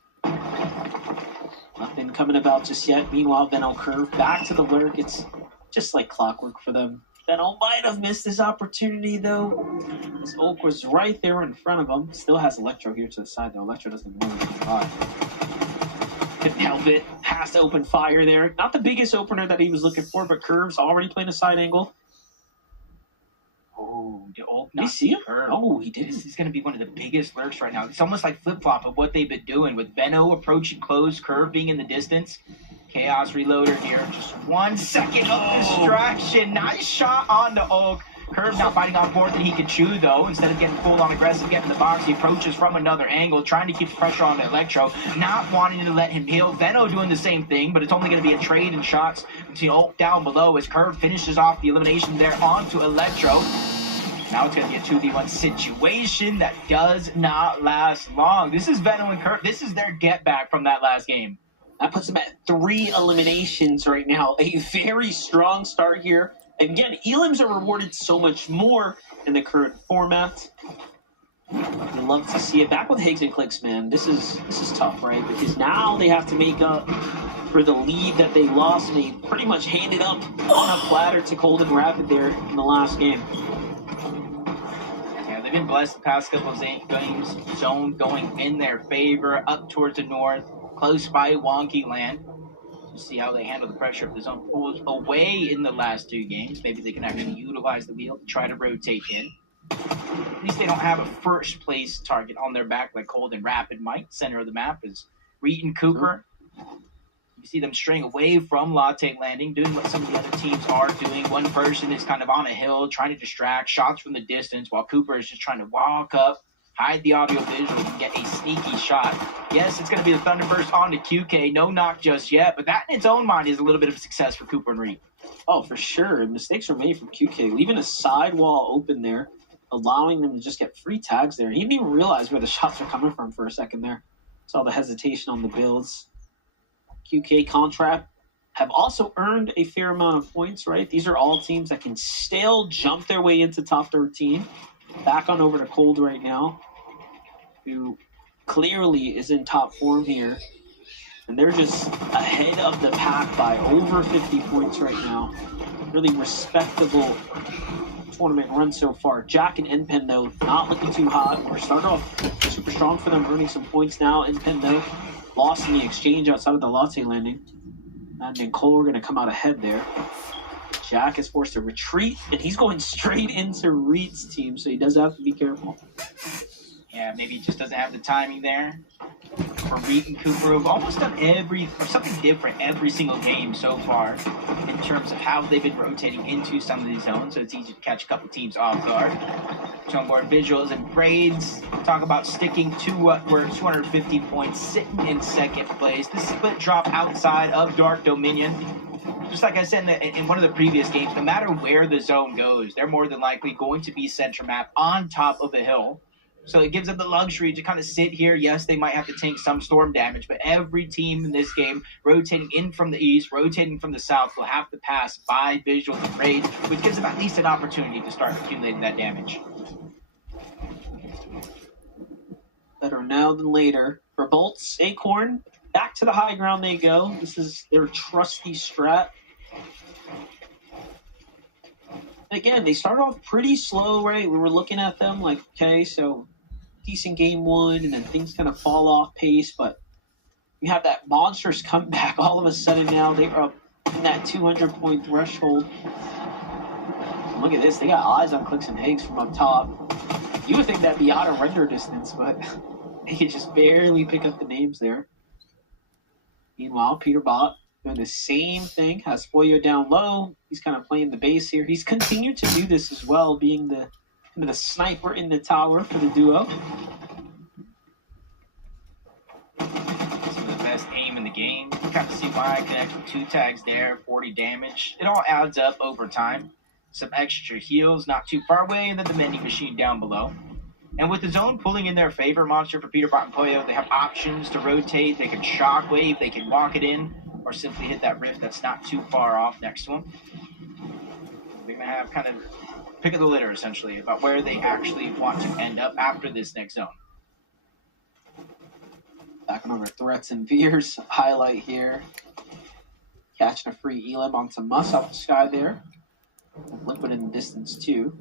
Nothing coming about just yet. Meanwhile, Venno Curve back to the lurk. It's just like clockwork for them. Venno might have missed his opportunity, though. As Oak was right there in front of him. Still has Electro here to the side, though. Electro doesn't really survive. Couldn't help it. Has to open fire there. Not the biggest opener that he was looking for, but Curve's already playing a side angle. Oh, the Oak. Did he see him? Curve. Oh, he did. This is going to be one of the biggest lurks right now. It's almost like flip-flop of what they've been doing with Venno approaching close, Curve being in the distance. Chaos Reloader here. Just 1 second of distraction. Nice shot on the Oak. Curve not biting off more than he could chew, though. Instead of getting full-on aggressive, getting the box, he approaches from another angle, trying to keep the pressure on the Electro, not wanting to let him heal. Venno doing the same thing, but it's only going to be a trade in shots between Oak down below as Curve finishes off the elimination there onto Electro. Now it's going to be a 2v1 situation that does not last long. This is Venno and Curve. This is their get back from that last game. That puts them at 3 eliminations right now. A very strong start here. Again, elims are rewarded so much more in the current format. I'd love to see it. Back with Higgs and Clix, man. This is tough, right? Because now they have to make up for the lead that they lost. And they pretty much handed up on a platter to Cold and Rapid there in the last game. Yeah, they've been blessed the past couple of games. Zone going in their favor, up towards the north, close by Wonky Land. We'll see how they handle the pressure if the zone pulls away in the last 2 games. Maybe they can actually utilize the wheel to try to rotate in. At least they don't have a first place target on their back like Cold and Rapid might. Center of the map is Reed and Cooper. You see them straying away from Latte Landing, doing what some of the other teams are doing. One person is kind of on a hill, trying to distract shots from the distance, while Cooper is just trying to walk up, hide the audio visual, and get a sneaky shot. Yes, it's going to be the Thunderburst on to QK. No knock just yet, but that in its own mind is a little bit of a success for Cooper and Reed. Oh, for sure. Mistakes were made from QK, leaving a sidewall open there, allowing them to just get free tags there. He didn't even realize where the shots were coming from for a second there. Saw the hesitation on the builds. QK, Contract have also earned a fair amount of points, right? These are all teams that can still jump their way into top 13. Back on over to Cold right now, who clearly is in top form here. And they're just ahead of the pack by over 50 points right now. Really respectable tournament run so far. Jack and NPen, though, not looking too hot. We're starting off super strong for them, earning some points now. NPen, though, lost in the exchange outside of the Latte Landing. And then Cole are going to come out ahead there. Jack is forced to retreat, and he's going straight into Reed's team, so he does have to be careful. Yeah, maybe he just doesn't have the timing there. For Reed and Cooper, who've almost done something different every single game so far in terms of how they've been rotating into some of these zones, so it's easy to catch a couple teams off guard. Showing board visuals and braids. Talk about sticking to what were 250 points, sitting in second place. This split drop outside of Dark Dominion. Just like I said in one of the previous games, no matter where the zone goes, they're more than likely going to be center map on top of the hill. So it gives them the luxury to kind of sit here. Yes, they might have to tank some storm damage, but every team in this game rotating in from the east, rotating from the south, will have to pass by visuals and raids, which gives them at least an opportunity to start accumulating that damage. Better now than later. For Bolts, Acorn, back to the high ground they go. This is their trusty strat. Again, they started off pretty slow, right? We were looking at them like, okay, so decent game 1, and then things kind of fall off pace, but you have that monstrous comeback all of a sudden now. They were up in that 200-point threshold. Look at this. They got eyes on Clix and Higgs from up top. You would think that'd be out of render distance, but they could just barely pick up the names there. Meanwhile, Peterbot doing the same thing, has Foyo down low. He's kind of playing the base here. He's continued to do this as well, being the sniper in the tower for the duo. Some of the best aim in the game. You kind of see why I connect with 2 tags there, 40 damage. It all adds up over time. Some extra heals not too far away, and then the vending machine down below. And with the zone pulling in their favor, Monster for Peterbot and Poyo, they have options to rotate. They can shockwave, they can walk it in, or simply hit that rift that's not too far off next to them. They may have kind of pick of the litter, essentially, about where they actually want to end up after this next zone. Back on over Threats and Veers highlight here. Catching a free Elim onto Muss off the sky there. Liquid in the distance, too.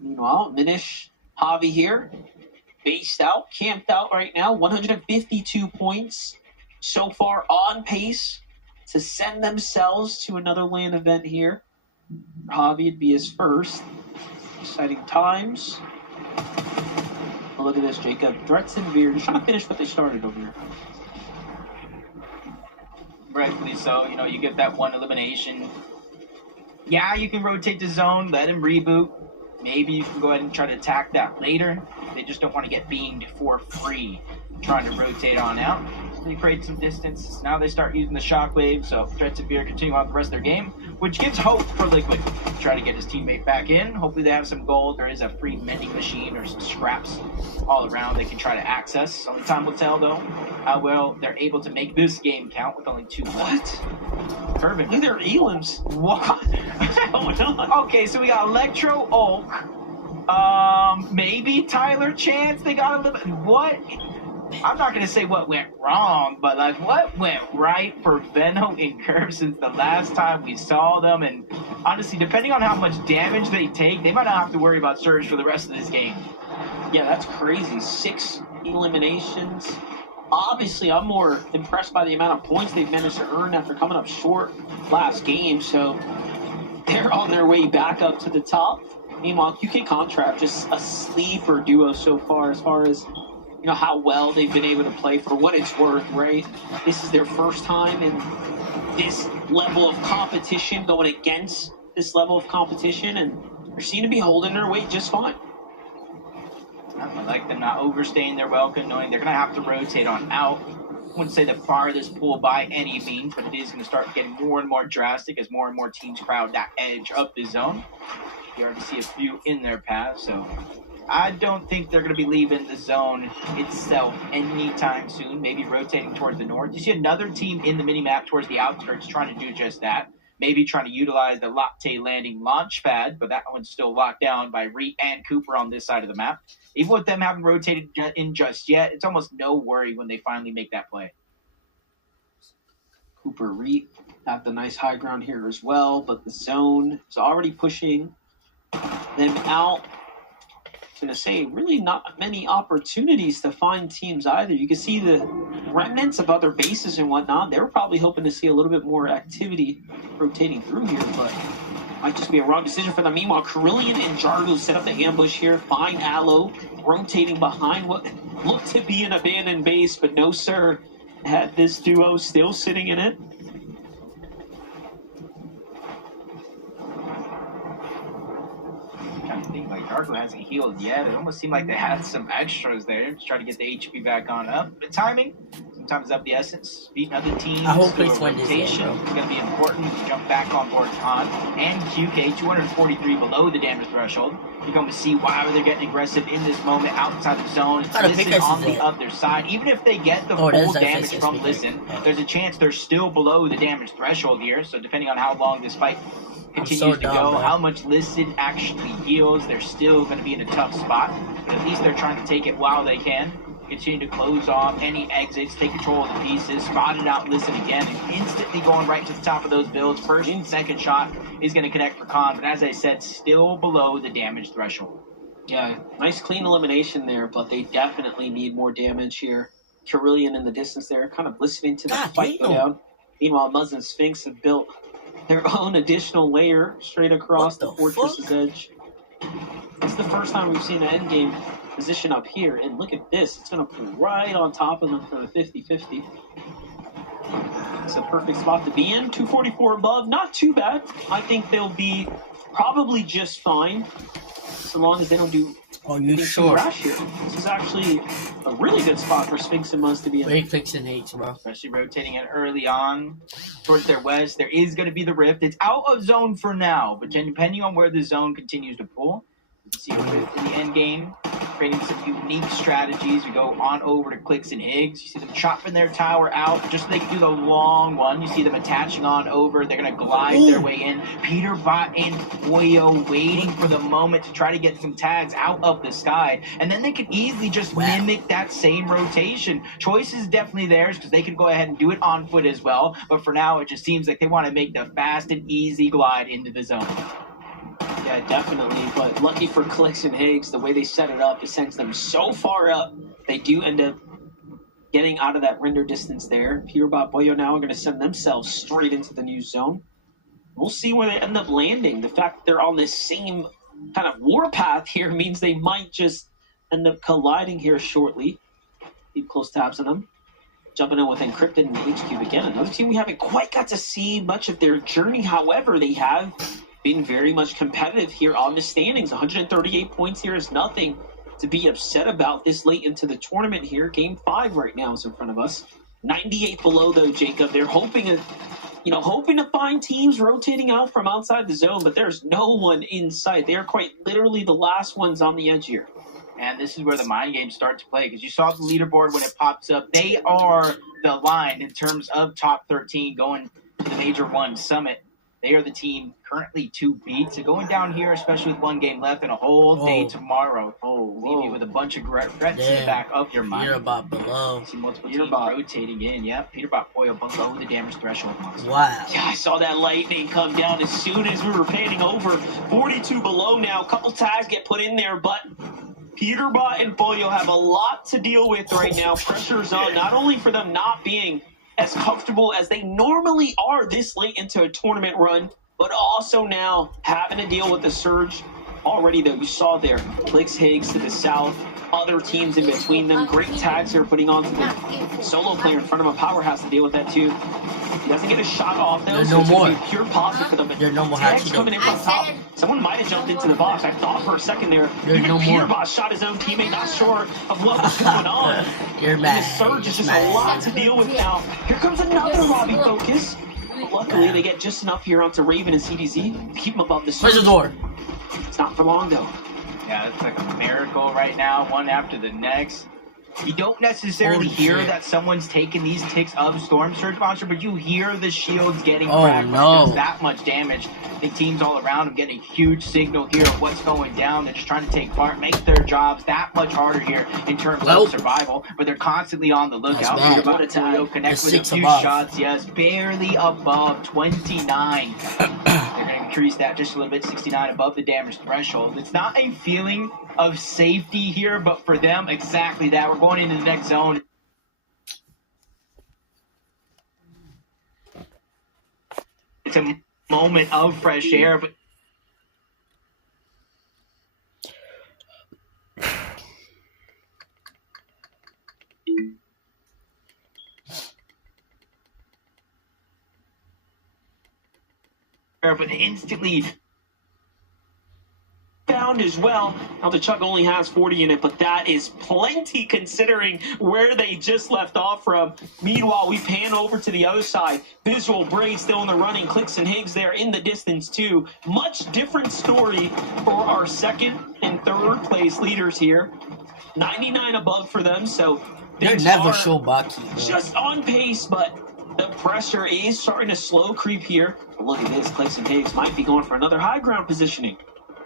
Meanwhile, Minish, Javi here. Based out, camped out right now. 152 points so far, on pace to send themselves to another LAN event here. Javi would be his first. Exciting times. Oh, look at this, Jacob. Threats and Veer just trying to finish what they started over here. Rightfully so. You know, you get that one elimination. Yeah, you can rotate the zone, let him reboot. Maybe you can go ahead and try to attack that later. They just don't want to get beamed for free trying to rotate on out. They create some distance. Now they start using the shockwave, so Threats and Veer continue on the rest of their game, which gives hope for Liquid. Try to get his teammate back in. Hopefully they have some gold. There is a free mending machine or some scraps all around they can try to access. Only time will tell, though, how well they're able to make this game count with only 2 left. Perfect. Look at their Elims. What? What's going on? Okay, so we got Electro Ulk. Maybe Tyler Chance. They got a little bit. What? I'm not going to say what went wrong, but like what went right for Venom and Curve since the last time we saw them. And honestly, depending on how much damage they take, they might not have to worry about Surge for the rest of this game. Yeah, that's crazy. 6 eliminations. Obviously, I'm more impressed by the amount of points they've managed to earn after coming up short last game. So they're on their way back up to the top. Meanwhile, QK Contract, just a sleeper duo so far as you know, how well they've been able to play for what it's worth, right? This is their first time in this level of competition, going against this level of competition, and they seem to be holding their weight just fine. I like them not overstaying their welcome, knowing they're going to have to rotate on out. I wouldn't say the farthest pool by any means, but it is going to start getting more and more drastic as more and more teams crowd that edge of the zone. You already see a few in their path, so I don't think they're going to be leaving the zone itself anytime soon, maybe rotating towards the north. You see another team in the minimap towards the outskirts trying to do just that, maybe trying to utilize the Latte landing launch pad, but that one's still locked down by Reet and Cooper on this side of the map. Even with them having rotated in just yet, it's almost no worry when they finally make that play. Cooper, Reet have the nice high ground here as well, but the zone is already pushing them out. I was going to say, really not many opportunities to find teams either. You can see the remnants of other bases and whatnot. They were probably hoping to see a little bit more activity rotating through here, but might just be a wrong decision for them. Meanwhile, Carillion and Jargo set up the ambush here. Find Aloe rotating behind what looked to be an abandoned base, but no, sir. Had this duo still sitting in it. I think like Jargo hasn't healed yet. It almost seemed like they had some extras there to try to get the HP back on up. But timing, sometimes of the essence. Beating other teams. I hope through Clix a win this game, rotation. bro. It's going to be important to jump back on board Khan and QK, 243 below the damage threshold. You're going to see why they're getting aggressive in this moment outside the zone. Listen on the other side. Even if they get the full damage from Listen, there's a chance they're still below the damage threshold here. So depending on how long this fight continues to go, how much Listen actually heals, they're still going to be in a tough spot. But at least they're trying to take it while they can. Continue to close off any exits, take control of the pieces, spotted out Listen again, and instantly going right to the top of those builds. First and second shot is going to connect for Khan, but as I said, still below the damage threshold. Yeah, nice clean elimination there, but they definitely need more damage here. Carillion in the distance there, kind of listening to the fight go down. Meanwhile, Muzz and Sphinx have built their own additional layer straight across the fortress's edge. It's the first time we've seen an endgame position up here, and look at this. It's going to pull right on top of them for the 50-50. It's a perfect spot to be in. 244 above, not too bad. I think they'll be probably just fine, so long as they don't do anything too rash here. This is actually a really good spot for Sphinx and Muzz to be in. Very Clix and H, bro. Especially rotating it early on towards their west. There is going to be the rift. It's out of zone for now, but depending on where the zone continues to pull, you can see a rift in the end game. creating some unique strategies. We go on over to Clix and Higgs. You see them chopping their tower out just so they can do the long one. You see them attaching on over. They're going to glide their way in. Peterbot and Poyo waiting for the moment to try to get some tags out of the sky. And then they can easily just mimic that same rotation. Choice is definitely theirs because they can go ahead and do it on foot as well. But for now, it just seems like they want to make the fast and easy glide into the zone. Yeah, definitely. But lucky for Clix and Higgs, the way they set it up, it sends them so far up. They do end up getting out of that render distance there. Peterbot, Boyo now are going to send themselves straight into the new zone. We'll see where they end up landing. The fact that they're on this same kind of warpath here means they might just end up colliding here shortly. Keep close tabs on them. Jumping in with Encrypted and HQ again. Another team we haven't quite got to see much of their journey. However, they have been very much competitive here on the standings. 138 points here is nothing to be upset about this late into the tournament here. Game 5 right now is in front of us. 98 below though, Jacob. They're hoping to find teams rotating out from outside the zone, but there's no one in sight. They are quite literally the last ones on the edge here. And this is where the mind games start to play because you saw the leaderboard when it pops up. They are the line in terms of top 13 going to the Major 1 Summit. They are the team currently to beat. So going down here, especially with one game left and a whole day tomorrow, leave you with a bunch of regrets in the back of your mind. Peterbot below. See multiple teams rotating in. Yeah, Peterbot Poyo below the damage threshold. Wow. Yeah, I saw that lightning come down as soon as we were panning over. 42 below now. A couple tags get put in there, but Peterbot and Poyo have a lot to deal with right now. Pressure's on, not only for them not being as comfortable as they normally are this late into a tournament run, but also now having to deal with the surge already that we saw there. Clix, Higgs to the south, other teams in between them. Great tags here putting on to the solo player in front of a powerhouse to deal with that too. He doesn't get a shot off though, so it's going to be pure positive for them. But tags coming in from top. Someone might have jumped into the box. I thought for a second there. Even Peterbot shot his own teammate, not sure of what was going on. You're mad. The surge is just a lot to deal with now. Here comes another lobby focus. But luckily, they get just enough here onto Raven and CDZ to keep them above the surge. Where's the door? It's not for long though. Yeah, it's like a miracle right now, one after the next. You don't necessarily hear that someone's taking these ticks of Storm Surge Monster, but you hear the shields getting cracked. No. Does that much damage. I think teams all around them getting a huge signal here of what's going down. They're just trying to take part, make their jobs that much harder here in terms of survival, but they're constantly on the lookout. Poyo connect with a few shots, yes, barely above 29. They're going to increase that just a little bit, 69 above the damage threshold. It's not a feeling of safety here, but for them, exactly that. We're going into the next zone. It's a moment of fresh air, but instantly found as well. Now the Chuck only has 40 in it, but that is plenty considering where they just left off from. Meanwhile, we pan over to the other side. Visual Braid still in the running. Clix and Higgs there in the distance too. Much different story for our second and third place leaders here. 99 above for them, so they're never show Baki. Just on pace, but the pressure is starting to slow creep here. Look at this, Clix and Higgs might be going for another high ground positioning.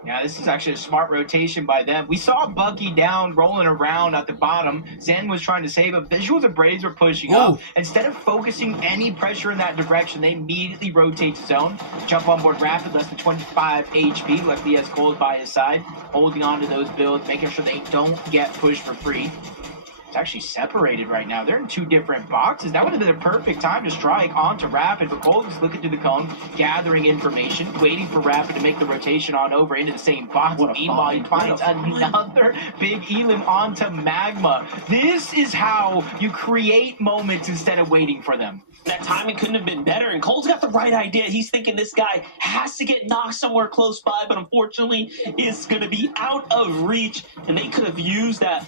Yeah, this is actually a smart rotation by them. We saw Bucky down, rolling around at the bottom. Zen was trying to save him. Visuals and Braids were pushing up. Instead of focusing any pressure in that direction, they immediately rotate to zone. Jump on board Rapid, less than 25 HP. Luckily, he has Cold by his side, holding on to those builds, making sure they don't get pushed for free. It's actually separated right now. They're in two different boxes. That would have been a perfect time to strike onto Rapid, but Cold is looking through the cone, gathering information, waiting for Rapid to make the rotation on over into the same box. Meanwhile, he finds another big Elim onto Magma. This is how you create moments instead of waiting for them. That timing couldn't have been better, and Cole's got the right idea. He's thinking this guy has to get knocked somewhere close by, but unfortunately is going to be out of reach, and they could have used that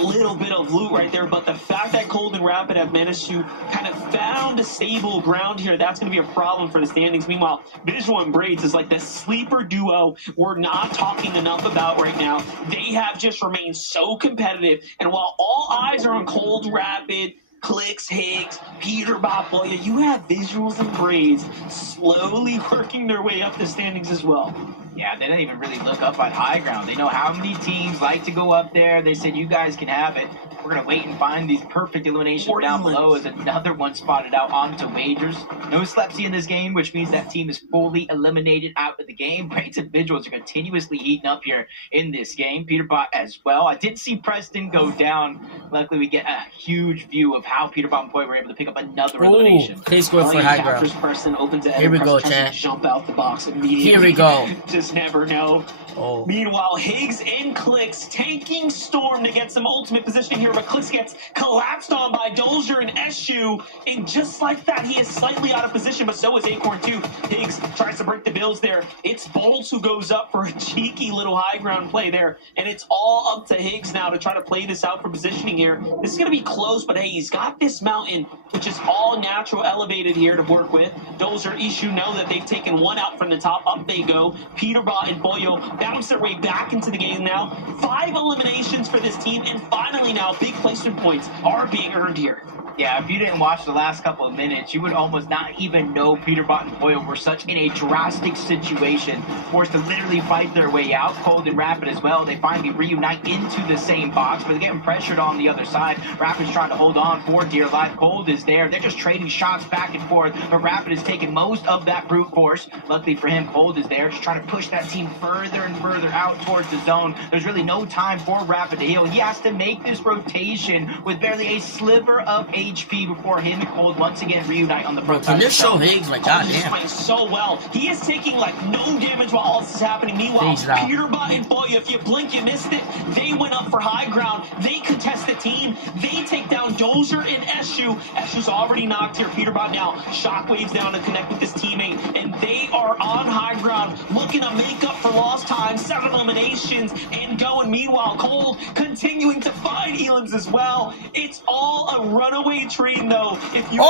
little bit of of loot right there, but the fact that Cold and Rapid have managed to kind of found a stable ground here, that's going to be a problem for the standings. Meanwhile, Visual and Braids is like the sleeper duo we're not talking enough about right now. They have just remained so competitive, and while all eyes are on Cold, Rapid, Clix, Higgs, Peterbot, Boya, you have Visuals and Braids slowly working their way up the standings as well. Yeah, they didn't even really look up on high ground. They know how many teams like to go up there. They said, you guys can have it. We're going to wait and find these perfect eliminations down below as another one spotted out onto Wagers. No Slepsy in this game, which means that team is fully eliminated out of the game. Braids and Visuals are continuously heating up here in this game. Peterbot as well. I did see Preston go down. Luckily, we get a huge view of how Peterbot and Boy were able to pick up another elimination. Please go for high ground. Preston opens it. Here we go, chat. Jump out the box immediately. Here we go. Just never know. Oh. Meanwhile, Higgs and Clix taking Storm to get some ultimate positioning here, but Clix gets collapsed on by Dozier and Eshu, and just like that, he is slightly out of position, but so is Acorn too. Higgs tries to break the bills there. It's Bolts who goes up for a cheeky little high ground play there, and it's all up to Higgs now to try to play this out for positioning here. This is going to be close, but hey, he's got this mountain, which is all natural elevated here to work with. Dozier, Ishu know that they've taken one out from the top. Up they go. Peterbot and Boyo bounce their way back into the game now. 5 eliminations for this team, and finally now big placement points are being earned here. Yeah, if you didn't watch the last couple of minutes, you would almost not even know Peterbot and Boyle were such in a drastic situation, forced to literally fight their way out. Cold and Rapid as well. They finally reunite into the same box, but they're getting pressured on the other side. Rapid's trying to hold on for dear life. Cold is there. They're just trading shots back and forth, but Rapid is taking most of that brute force. Luckily for him, Cold is there, just trying to push that team further and further out towards the zone. There's really no time for Rapid to heal. He has to make this rotation with barely a sliver of HP before him and Cold once again reunite on the front side. Can this show Higgs? Like, goddamn. He's playing so well. He is taking like no damage while all this is happening. Meanwhile, Peterbot and Boy, if you blink, you missed it. They went up for high ground. They contest the team. They take down Dozier and Eshu. Eshu's already knocked here. Peterbot now shockwaves down to connect with his teammate, and they are on high ground looking to make up for lost time. 7 eliminations and going. Meanwhile, Cold continuing to find Elims as well. It's all a runaway train though. If you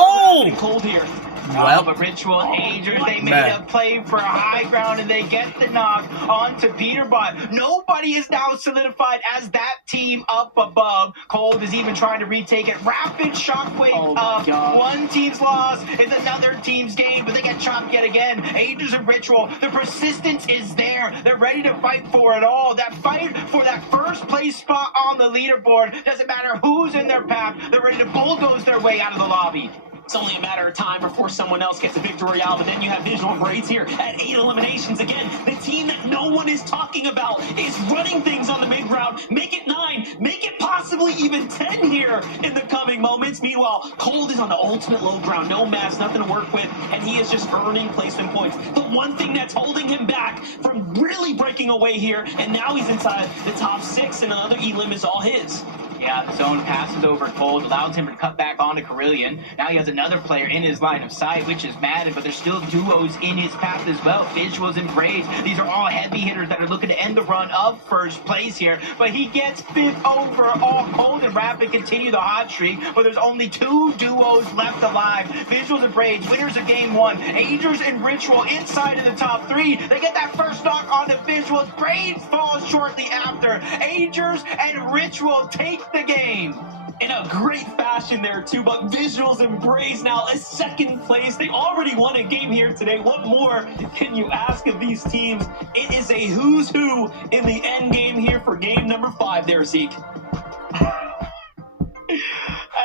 Cold here. Well, but Ritual Agers, they made a play for high ground and they get the knock onto Peterbot. Nobody is now solidified as that team up above. Cold is even trying to retake it. Rapid shockwave up. One team's loss is another team's game, but they get chopped yet again. Agers and Ritual, the persistence is there. They're ready to fight for it all. That fight for that first place spot on the leaderboard. Doesn't matter who's in their path. They're ready to bulldoze their way out of the lobby. It's only a matter of time before someone else gets a victory out, but then you have Visual and Braids here at 8 eliminations. Again, the team that no one is talking about is running things on the mid-ground. Make it 9, make it possibly even 10 here in the coming moments. Meanwhile, Cold is on the ultimate low ground. No mass, nothing to work with, and he is just earning placement points. The one thing that's holding him back from really breaking away here, and now he's inside the top 6, and another elim is all his. Yeah, the zone passes over Cold, allows him to cut back onto Carillion. Now he has another player in his line of sight, which is Madden, but there's still duos in his path as well. Visuals and Braids. These are all heavy hitters that are looking to end the run of first place here. But he gets 5th overall. Cold and Rapid continue the hot streak, but there's only 2 duos left alive. Visuals and Braids, winners of game 1. Agers and Ritual inside of the top 3. They get that first knock on the Visuals. Braids falls shortly after. Agers and Ritual take the game. In a great fashion there too, but Visuals and Braids now a 2nd place. They already won a game here today. What more can you ask of these teams? It is a who's who in the end game here for game number 5 there, Zeke.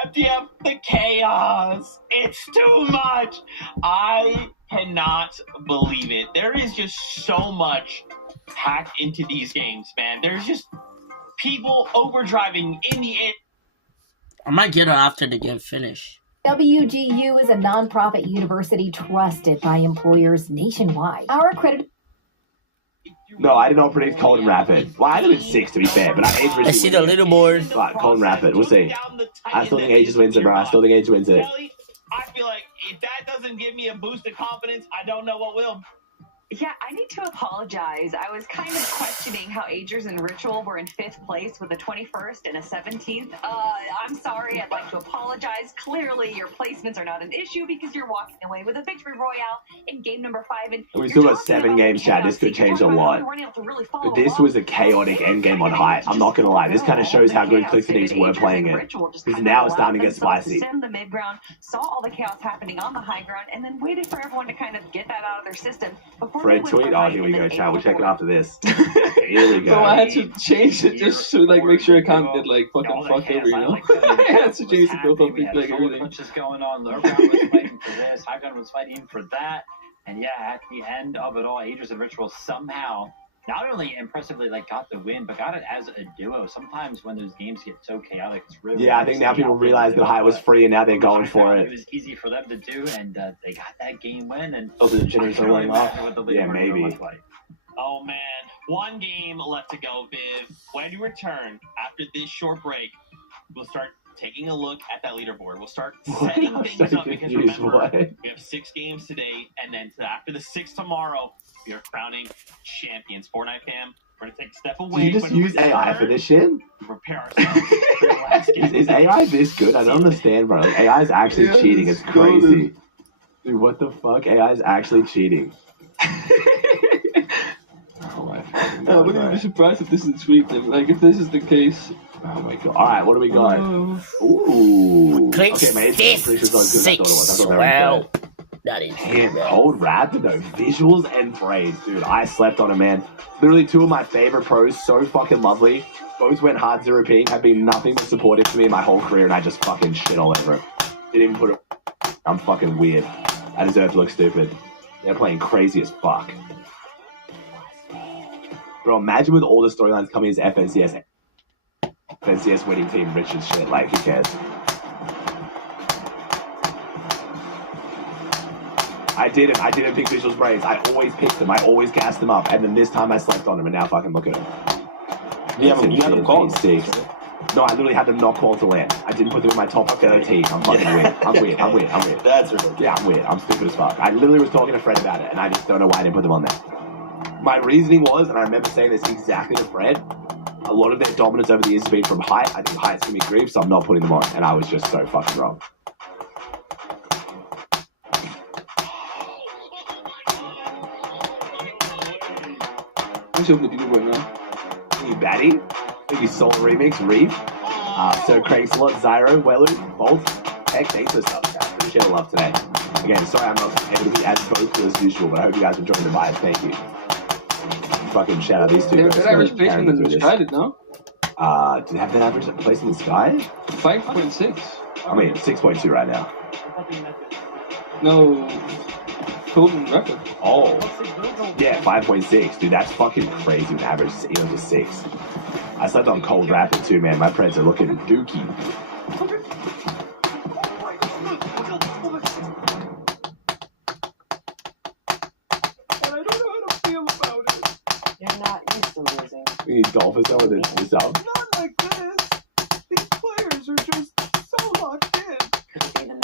FTF, the chaos. It's too much. I cannot believe it. There is just so much packed into these games, man. There's just people overdriving in the end. I might get her after the game finish. WGU is a nonprofit university trusted by employers nationwide. Our accredited. No, I did not predict Cold and Rapid. Well, I did 6 to be fair, but I see the little board. Right, Cold and Rapid. We'll see. I still think Aegis wins it, bro. I still think Aegis wins it. I feel like if that doesn't give me a boost of confidence, I don't know what will. Yeah, I need to apologize. I was kind of questioning how Agers and Ritual were in 5th place with a 21st and a 17th. I'm sorry. I'd like to apologize. Clearly, your placements are not an issue because you're walking away with a victory royale in game number 5. And we still got 7 games, Chad. This could change a lot. But this was a chaotic endgame on height. I'm not going to lie. This kind of shows how good Clix were playing it. Because now it's starting to get spicy. The mid ground, saw all the chaos happening on the high ground, and then waited for everyone to kind of get that out of their system before Fred tweet. Oh, here we go, Chad. We'll check it after this. Here we go. So I had to change it just to like make sure I can't get like fucking fucked over, you know? I had to change the build up like everything. Just going on. Low ground was fighting for this. High ground was fighting for that. And yeah, at the end of it all, Agers and Ritual somehow not only impressively like got the win, but got it as a duo. Sometimes when those games get so chaotic, it's really I think now people realize the height was free, and now they're going for it. It was easy for them to do, and they got that game win. And the generators are running off. Yeah, maybe. Oh man, 1 game left to go, Viv. When we return after this short break, we'll start taking a look at that leaderboard. We'll start setting things up because remember, we have 6 games today, and then after the 6 tomorrow, we are crowning champions. Fortnite fam, we're going to take a step away. Do you just use AI for this shit? Prepare ourselves for the last game. Is AI this good? I don't understand, bro. Like, AI is actually cheating. It's crazy. Dude, what the fuck? AI is actually cheating. I wouldn't even be surprised if this is tweaked. Like, if this is the case. Oh my god. Alright, what do we got? Ooh. Clix okay, mate. It's pretty sure it's not as good as I thought it was. Wow. That is damn, old Raptor though. Visuals and praise, dude. I slept on it, man. Literally 2 of my favorite pros, so fucking lovely. Both went hard 0p, have been nothing but supportive to me my whole career, and I just fucking shit all over it. Didn't even put it. I'm fucking weird. I deserve to look stupid. They're playing crazy as fuck. Bro, imagine with all the storylines coming as FNCS winning team rich as shit. Like, who cares? I didn't pick Visuals Braves. I always picked them. I always gassed them up. And then this time I slept on them, and now fucking look at them. You have them called 6. No, I literally had them not called to land. I didn't put them in my top 13. I'm fucking weird. I'm weird. That's ridiculous. Yeah, I'm weird. I'm stupid as fuck. I literally was talking to Fred about it, and I just don't know why I didn't put them on there. My reasoning was, and I remember saying this exactly to Fred, a lot of their dominance over the years has been from height. I think height's gonna be grief, so I'm not putting them on. And I was just so fucking wrong. What's up with you right now? You Batty, maybe Soul Remix, Reef, Sir Craig Slot, Zyro, Welu, Bolt, Heck, thanks for the stuff, guys. Appreciate the love today. Again, sorry I'm not able to be as vocal as usual, but I hope you guys enjoying the vibe. Thank you. Fucking shout out these 2 guys. That average placement in the sky, did no? Do they have that average placement in the sky? 5.6. I mean, 6.2 right now. No. Golden record. Oh. Yeah, 5.6. Dude, that's fucking crazy with average, just 6. I slept on Cold Rapid too, man. My friends are looking dookie. We need Dolphins over this out. Not like this. These players are just so locked in.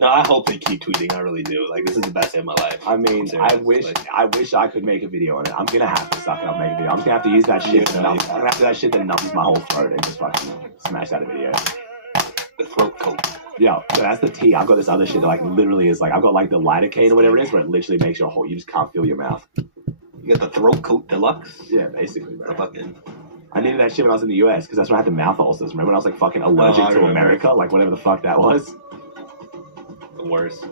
No, I hope they keep tweeting. I really do. Like, this is the best day of my life. I mean, I wish I could make a video on it. I'm gonna have to suck it up, make a video. I'm gonna have to use that shit. I'm gonna have to do that shit that numbs my whole throat and just fucking smash out a video. The throat coat. Yeah, so that's the T. I've got this other shit that like literally is like I've got like the lidocaine or whatever it is, where it literally makes your whole you just can't feel your mouth. You got the throat coat deluxe? Yeah, basically, bro. Fucking. I needed that shit when I was in the US because that's when I had the mouth ulcers. Remember when I was like fucking allergic to America? Like whatever the fuck that was. The worst.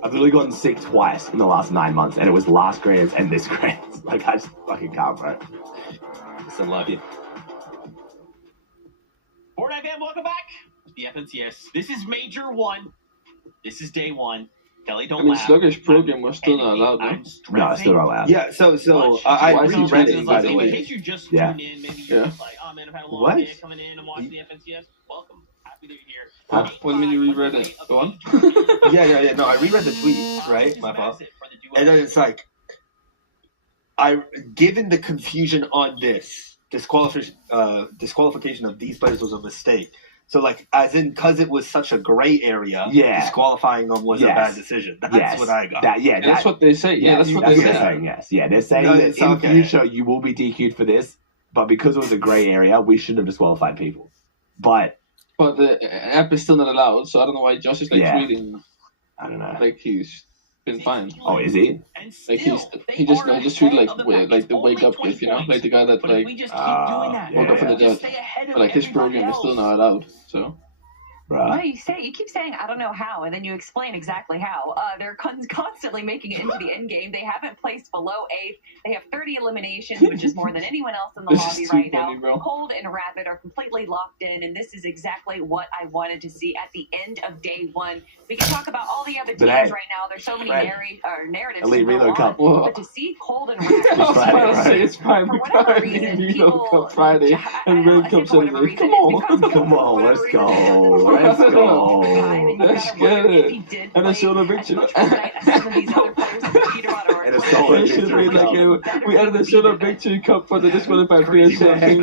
I've literally gotten sick twice in the last 9 months, and it was last grades and this grades. Like I just fucking can't, bro. It's unlucky. Fortnite fam, welcome back. The FNCS. This is Major 1. This is day 1. Kelly, don't laugh. Sluggish program was still not allowed, no? No, it's still not allowed. Yeah, so I reread it, by the way. In case you just tuned in, maybe you're just like, oh man, I've had a long day coming in and watching the FNCS. Welcome. Happy to be here. When you reread it, go on. Yeah. No, I reread the tweet, right? My fault. And then it's like, given the confusion on this, disqualification of these players was a mistake. So, like, as in, because it was such a gray area, disqualifying them was a bad decision. That's what I got. That's what they say. Yeah, that's what they're they say. saying. Yes, they're saying that in future you will be DQ'd for this, but because it was a gray area, we shouldn't have disqualified people. But the app is still not allowed, so I don't know why Josh is tweeting. I don't know. Like he's been fine. Oh, is he? Like he just tweeted like the wake up gif, like the guy that woke up for the judge. But like his program is still not allowed. So. No, you keep saying I don't know how, and then you explain exactly how. They're constantly making it into the end game. They haven't placed below 8th. They have 30 eliminations, which is more than anyone else in the lobby right now. Cold and Rapid are completely locked in, and this is exactly what I wanted to see at the end of day 1. We can talk about all the other teams right now. There's so many narratives Elite to go Reload Cup. on, but to see Cold and Rapid, I was about to say it's Prime Reload Cup Friday and Reload Cup Saturday. Come on, let's go. Let's go. Let's get it. And a solo victory. And a solo victory. We added a solo victory cup for the disqualified players. I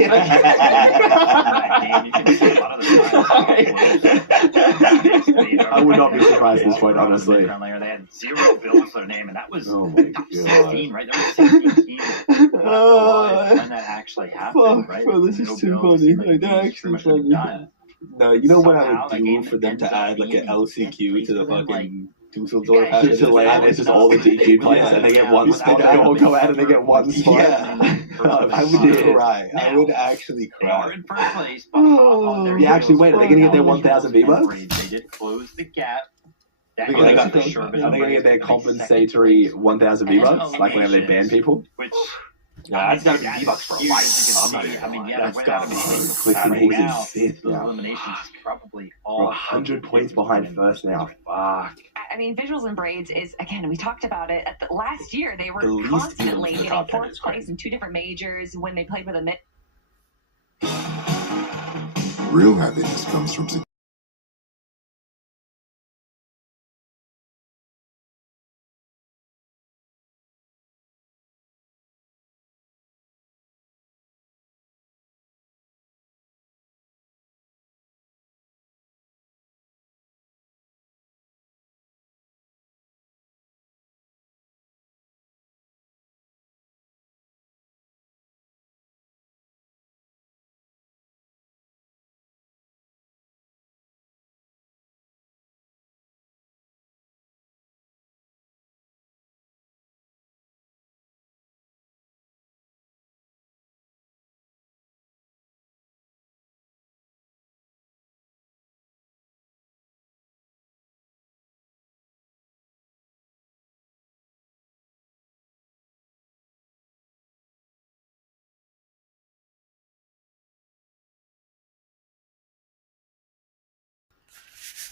would not be surprised at this point, honestly. They had 0 builds for their name, and that was 16, right? There was 16 teams when that actually happened, right? Bro, this is too funny. Like, they're actually funny. No, you know what I would do for them to add like an LCQ to the fucking Dusseldorf? It's just all the DQ players and they get one spot. They all go out and they get one spot. Yeah. I would cry. I would actually cry. In first place, Yeah, actually, wait, are they going to get their 1,000 V-Bucks? They did close the gap. Are they going to get their compensatory 1,000 V-Bucks, like whenever they ban people? Which... that's got to be V-Bucks for a while. That's got to be. Clix and Hayes is 5th now. Eliminations is probably all 100 points behind first now. Fuck. I mean, Visuals and Braids is, again, we talked about it. Last year, they were constantly getting 4th place in 2 different majors when they played with a mid. Real happiness comes from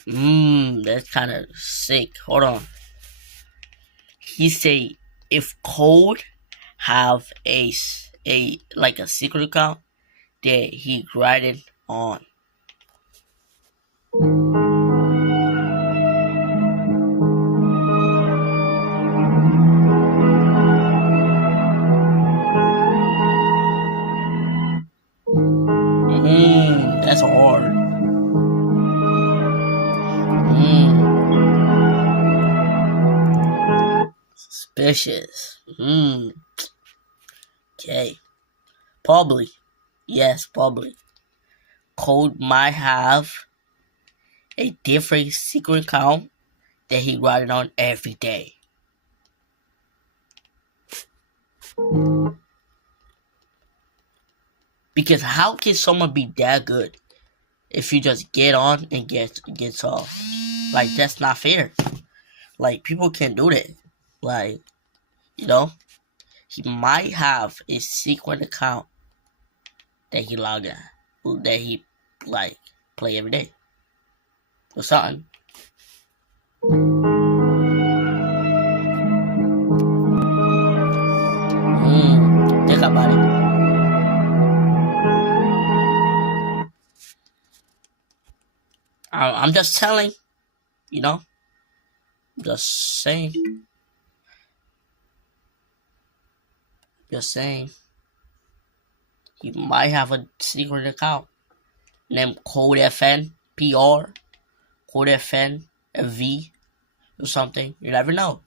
That's kind of sick. Hold on. He say if Code have a secret account that he grinded on. That's hard. Suspicious. Okay. Probably. Yes, probably. Code might have a different secret account that he grinded on every day. Because how can someone be that good if you just get on and gets off? Like, that's not fair. Like, people can't do that. Like, he might have a secret account that he log in, that he play every day or something. Think about it. I'm just telling, just saying. Just saying. He might have a secret account. named Code FN PR, Code FN V or something. You never know.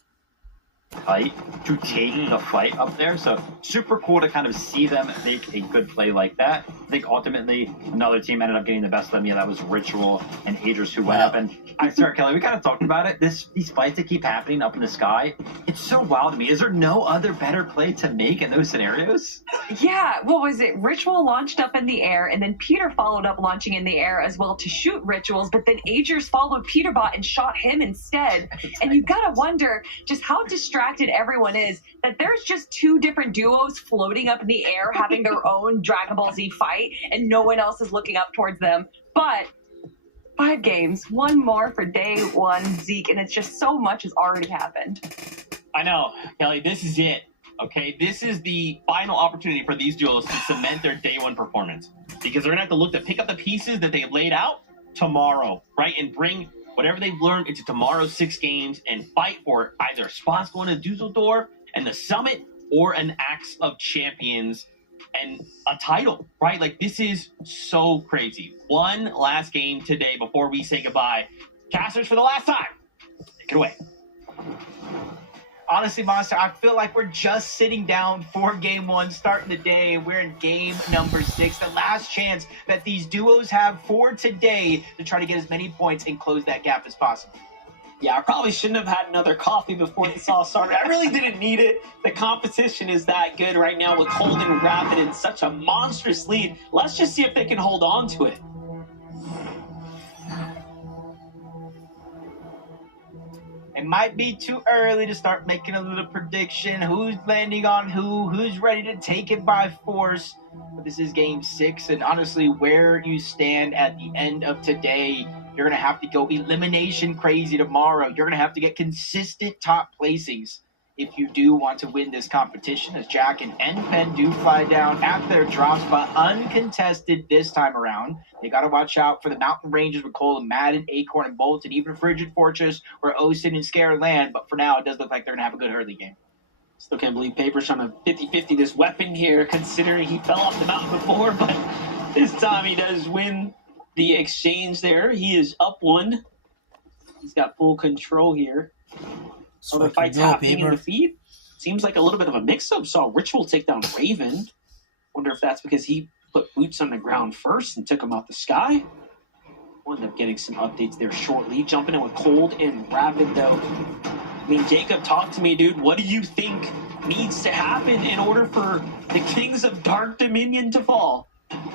Fight to take the fight up there. So super cool to kind of see them make a good play like that. I think ultimately another team ended up getting the best of them. Yeah, that was Ritual and Aegis who went up. And I sorry, Kelly, we kind of talked about it. These fights that keep happening up in the sky, it's so wild to me. Is there no other better play to make in those scenarios? Yeah, what was it? Ritual launched up in the air, and then Peter followed up launching in the air as well to shoot Rituals, but then Aegis followed Peterbot and shot him instead. And you gotta wonder just how distracted everyone is that there's just two different duos floating up in the air having their own Dragon Ball Z fight, and no one else is looking up towards them. But 5 games, one more for day 1, Zeke, and it's just so much has already happened. I know, Kelly, this is it. Okay, this is the final opportunity for these duos to cement their day 1 performance, because they're gonna have to look to pick up the pieces that they've laid out tomorrow, right, and bring whatever they've learned into tomorrow's 6 games and fight for either spots going to Dusseldorf and the Summit or an Axe of Champions and a title, right? Like, this is so crazy. One last game today before we say goodbye. Casters, for the last time, take it away. Honestly, Monster, I feel like we're just sitting down for game 1, starting the day, and we're in game number 6. The last chance that these duos have for today to try to get as many points and close that gap as possible. Yeah, I probably shouldn't have had another coffee before this all started. I really didn't need it. The competition is that good right now with Cold and Rapid in such a monstrous lead. Let's just see if they can hold on to it. It might be too early to start making a little prediction. Who's landing on who's ready to take it by force. But this is game 6, and honestly, where you stand at the end of today, you're going to have to go elimination crazy tomorrow. You're going to have to get consistent top placings if you do want to win this competition, as Jack and NPen do fly down at their drop spot, uncontested this time around. They got to watch out for the Mountain Ranges with Cole and Madden, Acorn and Bolt, and even Frigid Fortress where Osin and Scare land. But for now, it does look like they're going to have a good early game. Still can't believe Paper's trying to 50-50 this weapon here, considering he fell off the mountain before, but this time he does win the exchange there. He is up 1. He's got full control here. Other fights happening in the feed. Seems like a little bit of a mix-up. Saw Ritual take down Raven. Wonder if that's because he put boots on the ground first and took him off the sky. We'll end up getting some updates there shortly. Jumping in with Cold and Rapid, though. I mean, Jacob, talk to me, dude. What do you think needs to happen in order for the Kings of Dark Dominion to fall?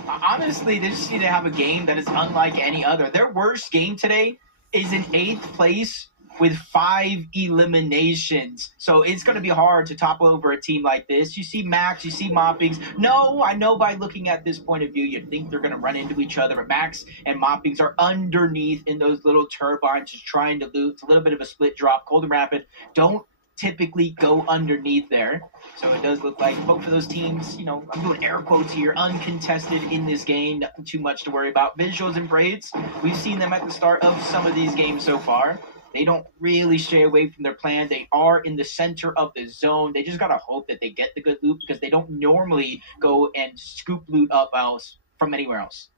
Honestly, they just need to have a game that is unlike any other. Their worst game today is in 8th place with 5 eliminations. So it's going to be hard to topple over a team like this. You see Max, you see Moppings. No, I know by looking at this point of view, you'd think they're going to run into each other, but Max and Moppings are underneath in those little turbines, just trying to loot. It's a little bit of a split drop. Cold and Rapid don't typically go underneath there. So it does look like both of those teams, you know, I'm doing air quotes here, uncontested in this game. Nothing too much to worry about. Visuals and Braids, we've seen them at the start of some of these games so far. They don't really stray away from their plan. They are in the center of the zone. They just got to hope that they get the good loot, because they don't normally go and scoop loot up else from anywhere else.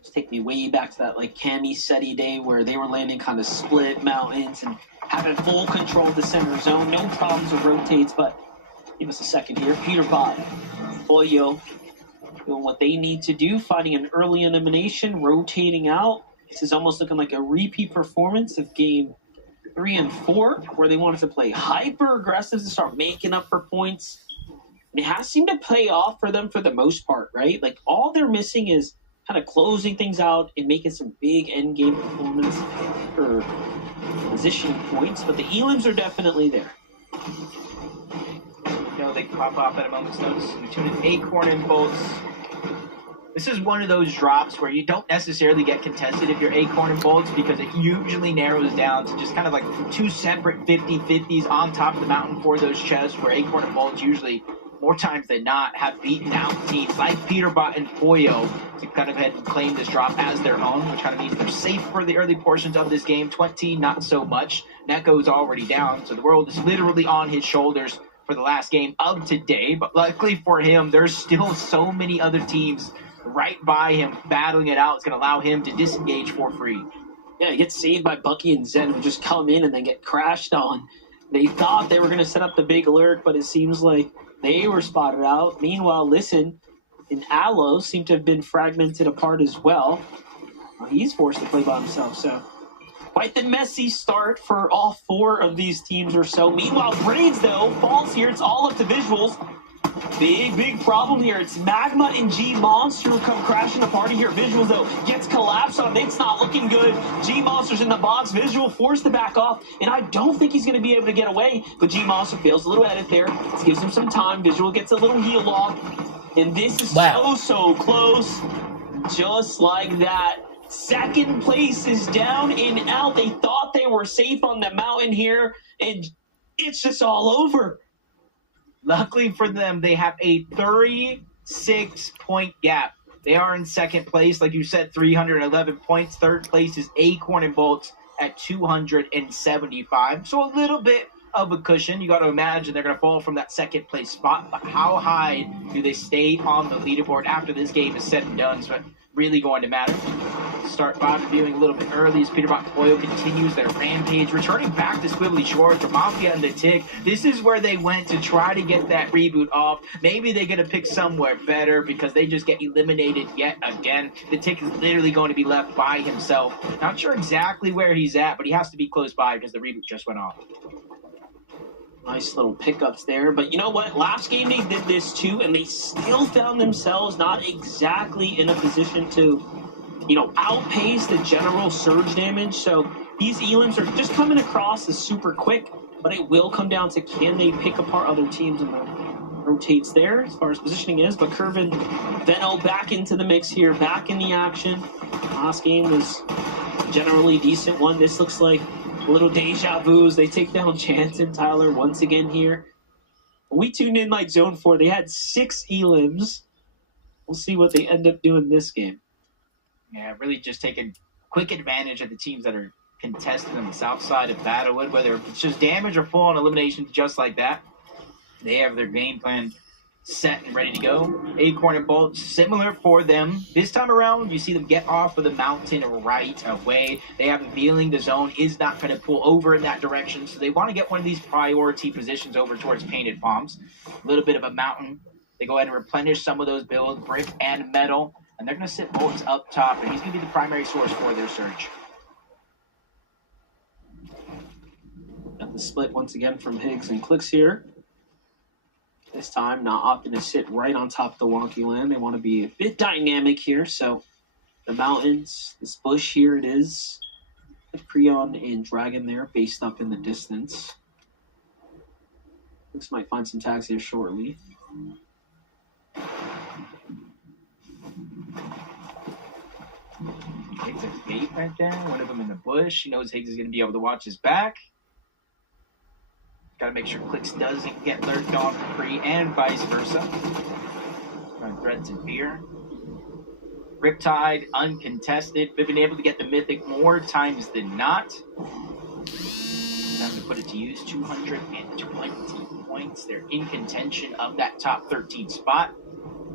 Just take me way back to that like Cami Seti day where they were landing kind of split mountains and having full control of the center zone. No problems with rotates, but give us a second here. Peterbot, Boyo, doing what they need to do, finding an early elimination, rotating out. This is almost looking like a repeat performance of game 3 and 4, where they wanted to play hyper aggressive to start making up for points. And it has seemed to pay off for them for the most part, right? Like, all they're missing is kind of closing things out and making some big end game performance for position points. But the elims are definitely there. You know, they pop off at a moment's notice. We tune in Acorn and Bolts. This is one of those drops where you don't necessarily get contested if you're Acorn and Bolts, because it usually narrows down to just kind of like 2 separate 50-50s on top of the mountain for those chests, where Acorn and Bolts usually, more times than not, have beaten out teams like Peterbot and Poyo to kind of head and claim this drop as their own, which kind of means they're safe for the early portions of this game. 20, not so much. Neko's already down, so the world is literally on his shoulders for the last game of today. But luckily for him, there's still so many other teams right by him, battling it out. It's going to allow him to disengage for free. Yeah, he gets saved by Bucky and Zen, who just come in and then get crashed on. They thought they were going to set up the big alert, but it seems like they were spotted out. Meanwhile, Listen and Aloe seem to have been fragmented apart as well. He's forced to play by himself, so quite the messy start for all four of these teams or so. Meanwhile, Braids, though, falls here. It's all up to Visuals. Big problem here. It's Magma and G-Monster who come crashing the party here. Visual, though, gets collapsed on. It's not looking good. G-Monster's in the box. Visual forced to back off, and I don't think he's going to be able to get away, but G-Monster fails a little edit there. This gives him some time. Visual gets a little heal off, and this is so close. Just like that. Second place is down and out. They thought they were safe on the mountain here, and it's just all over. Luckily for them, they have a 36-point gap. They are in second place, like you said, 311 points. Third place is Acorn and Bolts at 275. So a little bit of a cushion. You got to imagine they're going to fall from that second place spot. But how high do they stay on the leaderboard after this game is said and done? So it's really going to matter. Start by reviewing a little bit early as Peterbot Oil continues their rampage, returning back to Squibbly Shores for Mafia and the Tick. This is where they went to try to get that reboot off. Maybe they're going to pick somewhere better because they just get eliminated yet again. The Tick is literally going to be left by himself. Not sure exactly where he's at, but he has to be close by because the reboot just went off. Nice little pickups there. But you know what? Last game they did this too, and they still found themselves not exactly in a position to, outpace the general surge damage. So these elims are just coming across as super quick, but it will come down to can they pick apart other teams, and rotates there as far as positioning is. But Curvin, Venno back into the mix here, back in the action. Last game was generally a decent one. This looks like a little deja vu as they take down Chance and Tyler once again here. We tuned in like Zone 4. They had 6 elims. We'll see what they end up doing this game. Yeah, really just taking quick advantage of the teams that are contested on the south side of Battlewood, whether it's just damage or full-on elimination just like that. They have their game plan set and ready to go. Acorn and Bolt, similar for them. This time around, you see them get off of the mountain right away. They have a feeling the zone is not going to pull over in that direction, so they want to get one of these priority positions over towards Painted Palms. A little bit of a mountain. They go ahead and replenish some of those builds, brick and metal, and they're going to sit Bolts up top, and he's going to be the primary source for their surge. Got the split once again from Higgs and Clix here. This time, not opting to sit right on top of the wonky land. They want to be a bit dynamic here. So the mountains, this bush here it is. The Creon and Dragon there, based up in the distance. Looks might find some tags here shortly. Higgs a bait right there. One of them in the bush. He knows Higgs is going to be able to watch his back. Got to make sure Clix doesn't get lurked on for free, and vice versa. Threads and Fear. Riptide, uncontested. We've been able to get the Mythic more times than not. Time to put it to use. 220 points. They're in contention of that top 13 spot.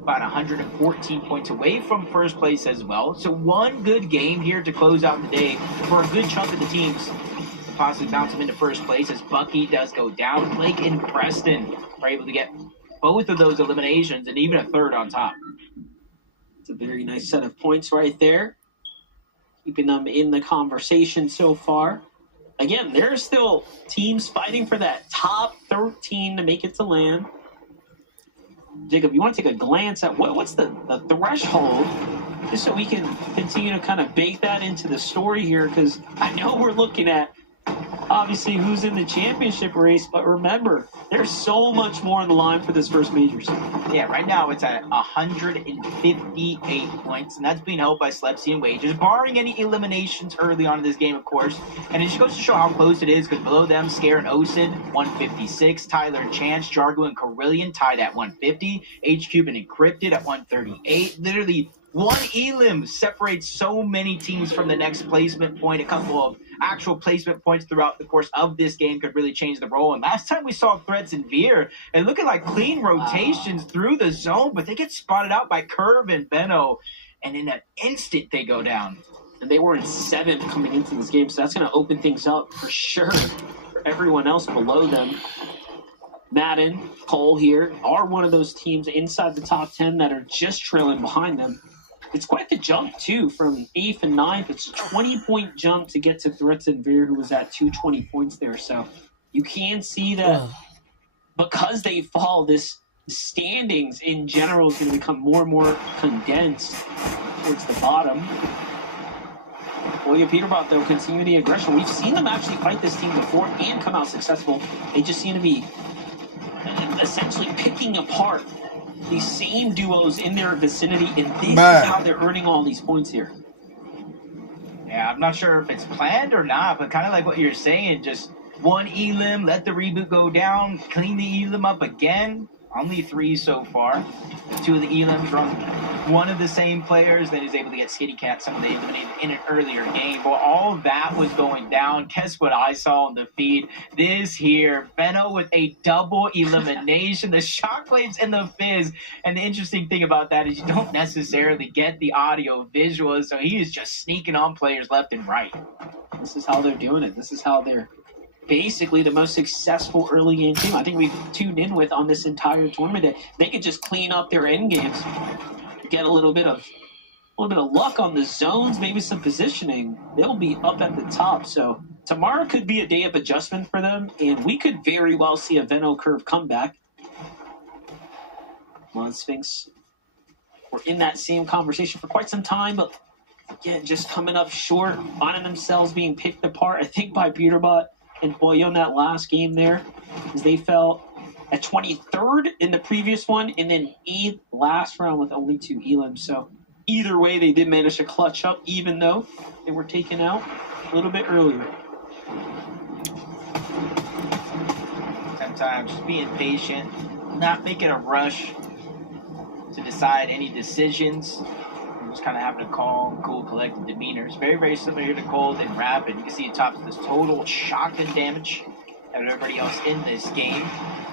About 114 points away from first place as well. So one good game here to close out the day for a good chunk of the teams. Possibly bounce him into first place as Bucky does go down. Blake and Preston are able to get both of those eliminations and even a third on top. It's a very nice set of points right there. Keeping them in the conversation so far. Again, there are still teams fighting for that top 13 to make it to land. Jacob, you want to take a glance at what's the threshold, just so we can continue to kind of bake that into the story here, because I know we're looking at obviously who's in the championship race, but remember, there's so much more on the line for this first majors. Yeah, right now it's at 158 points, and that's being held by Slepsy and Wages, barring any eliminations early on in this game, of course. And it just goes to show how close it is, because below them, Scare and Osid, 156, Tyler and Chance, Jargo and Carillion tied at 150, H-Cube and Encrypted at 138. Literally One elim separates so many teams from the next placement point. A couple of actual placement points throughout the course of this game could really change the role. And last time we saw Threats and Veer, and looking like clean rotations through the zone, but they get spotted out by Curve and Benno, and in an instant they go down. And they were in 7th coming into this game, so that's going to open things up for sure for everyone else below them. Madden, Cole here are one of those teams inside the top 10 that are just trailing behind them. It's quite the jump, too, from 8th and 9th. It's a 20-point jump to get to Threats and Veer, who was at 220 points there. So you can see that because they fall, this standings in general is going to become more and more condensed towards the bottom. Well, Peterbot, though, continue the aggression. We've seen them actually fight this team before and come out successful. They just seem to be essentially picking apart these same duos in their vicinity, and this is how they're earning all these points here. Yeah, I'm not sure if it's planned or not, but kind of like what you're saying, just one elim, let the reboot go down, clean the elim up again. Only 3 so far. 2 of the elims from one of the same players that is able to get Skitty Cat, someone they eliminated in an earlier game. But all of that was going down. Guess what I saw on the feed? This here, Benno with a double elimination, the Shockwaves and the Fizz. And the interesting thing about that is you don't necessarily get the audio visuals, so he is just sneaking on players left and right. This is how they're doing it. This is how they're basically the most successful early game team I think we've tuned in with on this entire tournament. They could just clean up their end games, get a little bit of luck on the zones, maybe some positioning. They'll be up at the top. So tomorrow could be a day of adjustment for them, and we could very well see a Venno Curve comeback. Well, Sphinx were in that same conversation for quite some time, but again, just coming up short, finding themselves being picked apart, I think, by Peterbot and Boyo in that last game there, because they fell at 23rd in the previous one, and then 8th last round with only 2 elims. So either way, they did manage to clutch up, even though they were taken out a little bit earlier. Sometimes just being patient, not making a rush to decide any decisions. Just kind of having a calm, cool, collected demeanor. It's very, very similar here to Cold and Rapid. You can see it tops this total shotgun damage of everybody else in this game.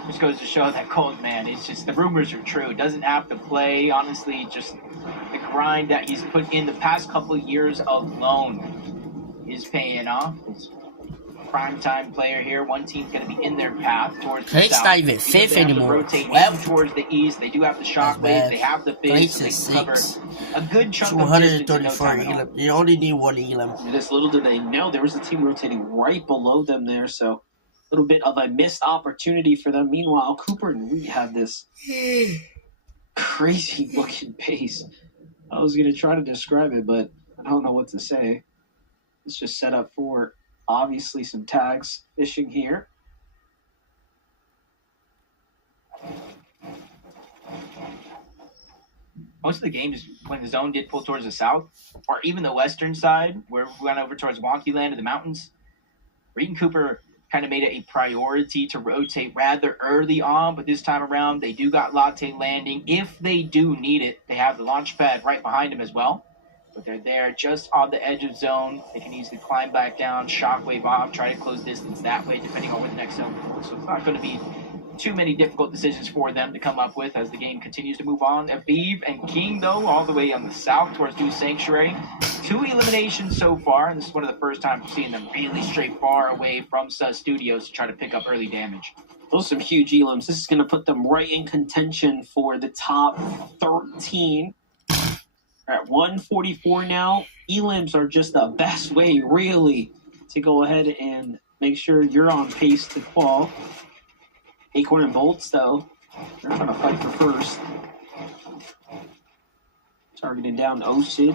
Just goes to show that Cold, man, it's just the rumors are true. Doesn't have to play. Honestly, just the grind that he's put in the past couple of years alone is paying off. It's prime time player here. One team's going to be in their path towards the Clix south. not even 5th anymore. Rotate towards the east. They do have the Shockwave. They have the Fizz. So they can cover a good chunk of distance in no time at all. You only need 1 elim. And just little did they know, there was a team rotating right below them there, so a little bit of a missed opportunity for them. Meanwhile, Cooper and Reed have this crazy looking pace. I was going to try to describe it, but I don't know what to say. It's just set up for obviously some tags fishing here. Most of the games, when the zone did pull towards the south, or even the western side, where we went over towards Wonky Land and the mountains, Reed and Cooper kind of made it a priority to rotate rather early on, but this time around, they do got Latte Landing. If they do need it, they have the launch pad right behind them as well. But they're there just on the edge of zone. They can easily climb back down, Shockwave off, try to close distance that way, depending on where the next zone goes. So it's not going to be too many difficult decisions for them to come up with as the game continues to move on. Aviv and King, though, all the way on the south towards New Sanctuary. 2 eliminations so far, and this is one of the first times we're seeing them really stray far away from Sus Studios to try to pick up early damage. Those are some huge elims. This is going to put them right in contention for the top 13. We're at 144 now. Elims are just the best way, really, to go ahead and make sure you're on pace to fall. Acorn and Bolts, though, they're trying to fight for first. Targeting down Osid.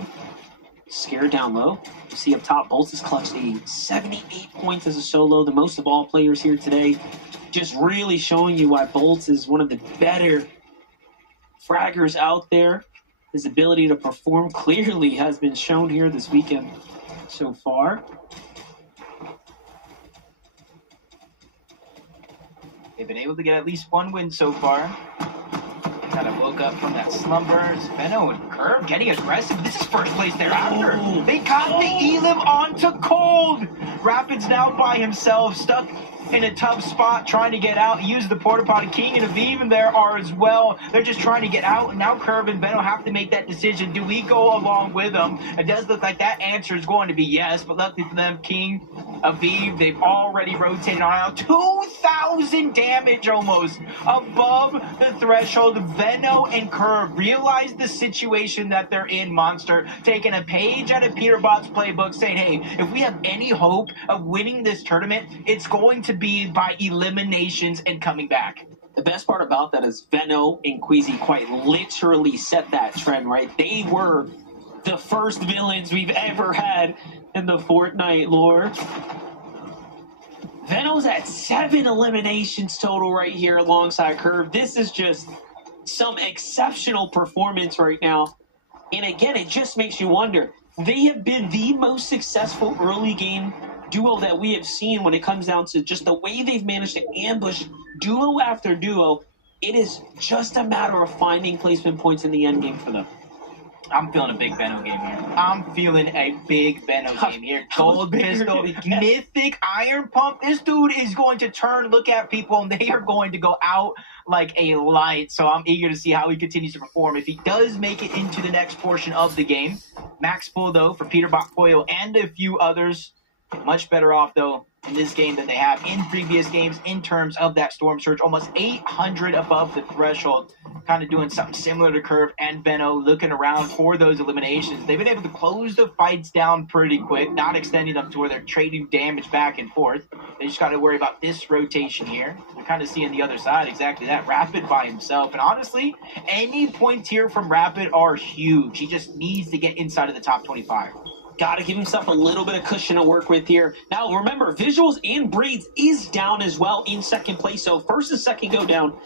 Scared down low. You see up top, Bolts has clutched 78 points as a solo, the most of all players here today. Just really showing you why Bolts is one of the better fraggers out there. His ability to perform clearly has been shown here this weekend so far. They've been able to get at least 1 win so far. Kind of woke up from that slumber. Benno and Curve getting aggressive. This is first place thereafter. Ooh. They got the Elim onto Cold. Rapid's now by himself, stuck in a tough spot, trying to get out. He used the porta potty. King and Aviv in there are as well. They're just trying to get out, and now Curve and Benno have to make that decision. Do we go along with them? It does look like that answer is going to be yes, but luckily for them, King, Aviv, they've already rotated on out. 2,000 damage almost above the threshold. Benno and Curve realize the situation that they're in, Monster, taking a page out of Peterbot's playbook, saying, hey, if we have any hope of winning this tournament, it's going to be by eliminations and coming back. The best part about that is Benno and Queasy quite literally set that trend, right? They were the first villains we've ever had in the Fortnite lore. Benno's at 7 eliminations total right here alongside Curve. This is just some exceptional performance right now. And again, it just makes you wonder. They have been the most successful early game duo that we have seen when it comes down to just the way they've managed to ambush duo after duo. It is just a matter of finding placement points in the end game for them. I'm feeling a big Benno game here. I'm feeling a big Benno game here. Gold pistol, mythic iron pump. This dude is going to turn, look at people, and they are going to go out like a light. So I'm eager to see how he continues to perform. If he does make it into the next portion of the game, max pull, though, for Peterbot, Pollo, and a few others. Much better off, though, in this game than they have in previous games in terms of that Storm Surge. Almost 800 above the threshold. Kind of doing something similar to Curve and Benno, looking around for those eliminations. They've been able to close the fights down pretty quick, not extending them to where they're trading damage back and forth. They just got to worry about this rotation here. We're kind of seeing the other side, exactly that. Rapid by himself. And honestly, any points here from Rapid are huge. He just needs to get inside of the top 25. Got to give himself a little bit of cushion to work with here. Now, remember, Visuals and Braids is down as well in second place. So first and second go down.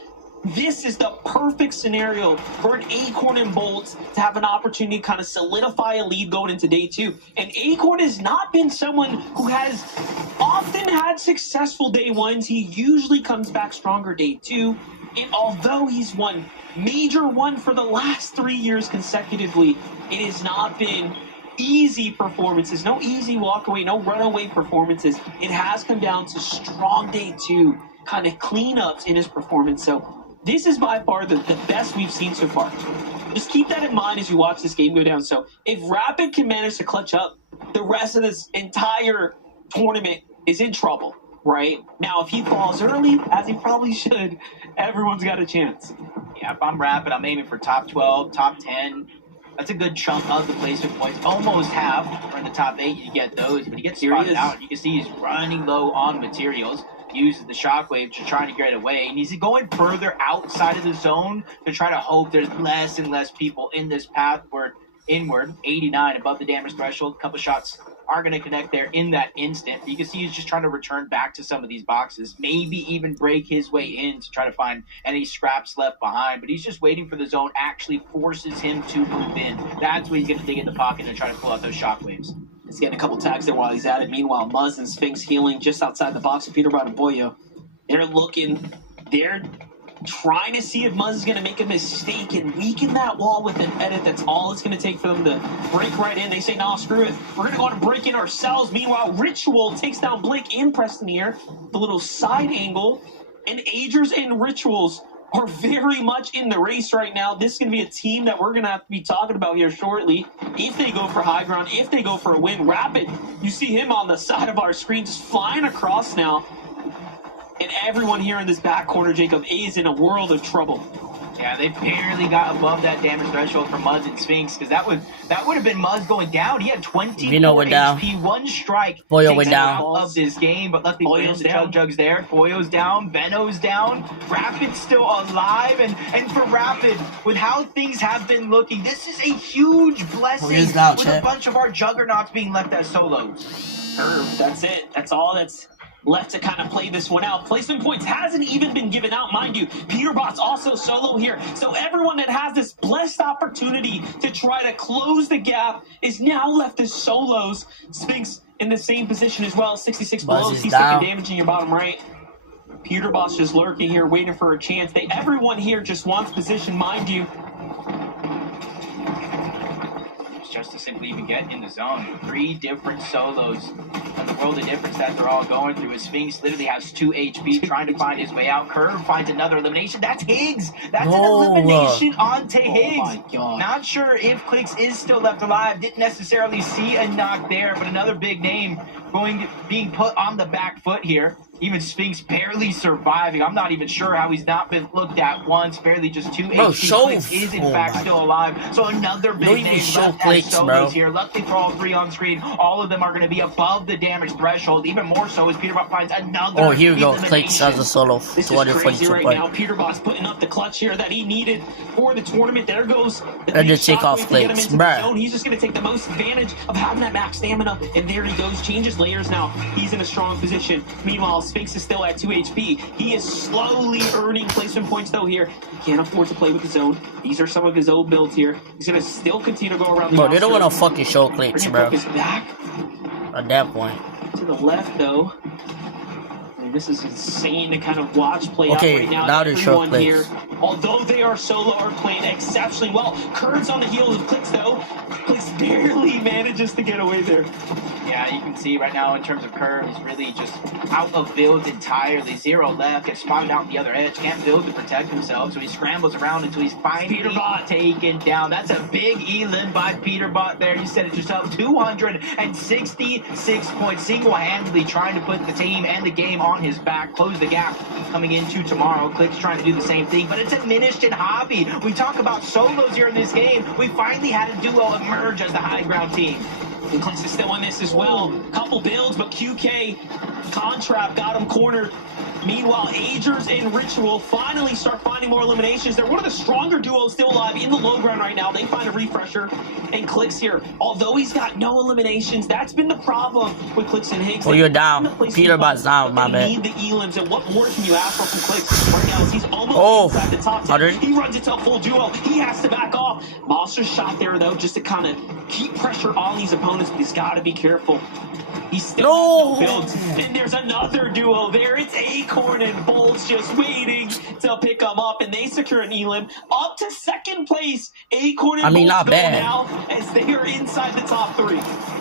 This is the perfect scenario for an Acorn and Bolts to have an opportunity to kind of solidify a lead going into day 2. And Acorn has not been someone who has often had successful day 1s. He usually comes back stronger day 2. And although he's won Major 1 for the last 3 years consecutively, it has not been easy performances, no easy walkaway, no runaway performances. It has come down to strong day 2 kind of cleanups in his performance. So this is by far the best we've seen so far. Just keep that in mind as you watch this game go down. So if Rapid can manage to clutch up, the rest of this entire tournament is in trouble, right? Now, if he falls early, as he probably should, everyone's got a chance. Yeah, if I'm Rapid, I'm aiming for top 12, top 10. That's a good chunk of the placement points. Almost half. Or in the top 8, you get those. But he gets spotted out. You can see he's running low on materials. Uses the shockwave to try to get away. And he's going further outside of the zone to try to hope there's less and less people in this pathward inward. 89 above the damage threshold. A couple shots are going to connect there in that instant. You can see he's just trying to return back to some of these boxes. Maybe even break his way in to try to find any scraps left behind. But he's just waiting for the zone actually forces him to move in. That's when he's going to dig in the pocket and try to pull out those shockwaves. He's getting a couple tags there while he's at it. Meanwhile, Muzz and Sphinx healing just outside the box of Peterbot and Pollo. They're trying to see if Muzz is going to make a mistake and weaken that wall with an edit. That's all it's going to take for them to break right in. They say, nah, screw it. We're going to go out and break in ourselves. Meanwhile, Ritual takes down Blake and Preston here. The little side angle. And Agers and Rituals are very much in the race right now. This is going to be a team that we're going to have to be talking about here shortly. If they go for high ground, if they go for a win. Rapid, you see him on the side of our screen just flying across now. And everyone here in this back corner, Jacob, is in a world of trouble. Yeah, they barely got above that damage threshold for Muzz and Sphinx, because that would have been Muzz going down. He had 24 went HP, down. one strike. Pollo went down. Out of this game, but luckily Pollo's the down. Jug's there. Pollo's down. Benno's down. Rapid's still alive, and for Rapid, with how things have been looking, this is a huge blessing down, with a bunch of our juggernauts being left as solos. That's it. That's all that's left to kind of play this one out. Placement points hasn't even been given out, mind you. Peterbot's also solo here. So everyone that has this blessed opportunity to try to close the gap is now left as solos. Sphinx in the same position as well, 66 below. Buzz is He's down. taking damage in your bottom right. Peterbot's just lurking here, waiting for a chance. Everyone here just wants position, mind you. Just to simply even get in the zone. 3 different solos. And the world of difference that they're all going through. Sphinx literally has 2 HP trying to find his way out. Curve finds another elimination. That's Higgs. That's an elimination onto Higgs. My God. Not sure if Clix is still left alive. Didn't necessarily see a knock there, but another big name being put on the back foot here. Even Sphinx barely surviving. I'm not even sure how he's not been looked at once. Barely just 2 HP. Clix is in fact still alive. So another big name left as solos here. Luckily for all 3 on screen, all of them are going to be above the damage threshold. Even more so as Peterbot finds another. Oh, here we go. Clix as a solo. This is crazy right now. Peterbot's putting up the clutch here that he needed for the tournament. There goes the and the take off Clix. He's just going to take the most advantage of having that max stamina. And there he goes. Changes layers now. He's in a strong position. Meanwhile, Sphinx is still at 2 HP. He is slowly earning placement points though here. Can't afford to play with his own. These are some of his old builds here. He's going to still continue to go around the Bro, they don't want to fucking show Clix, bro. Back. At that point. To the left though. And this is insane to kind of watch play out right now. Now they show Clix. Here, although they are solo, are playing exceptionally well. Curves on the heels of Clix though. Clix barely manages to get away there. Yeah, you can see right now in terms of curve, he's really just out of builds entirely. 0 left, gets spotted out on the other edge, can't build to protect himself, so he scrambles around until he's finally taken down. That's a big elim by Peterbot there. You said it yourself, 266 points, single-handedly trying to put the team and the game on his back, close the gap coming into tomorrow. Clix trying to do the same thing, but it's diminished in hobby. We talk about solos here in this game. We finally had a duo emerge as the high ground team. And Clix is still in this as well. Couple builds, but QK Contrap got him cornered. Meanwhile, Agers and Ritual finally start finding more eliminations. They're one of the stronger duos still alive in the low ground right now. They find a refresher, and Clix here, although he's got no eliminations, that's been the problem with Clix and Higgs. Oh, you're down. Peterbot's down, my man. Need the elims, and what more can you ask for from Clix right now? He's almost inside the top 10. He runs into a full duo. He has to back off. Monster's shot there, though, just to kind of keep pressure on these opponents, but he's got to be careful. He's still builds, and there's another duo there. It's Acorn and Bolts just waiting to pick them up, and they secure an elim up to second place. Acorn and Bolts not go bad. now as they are inside the top 3.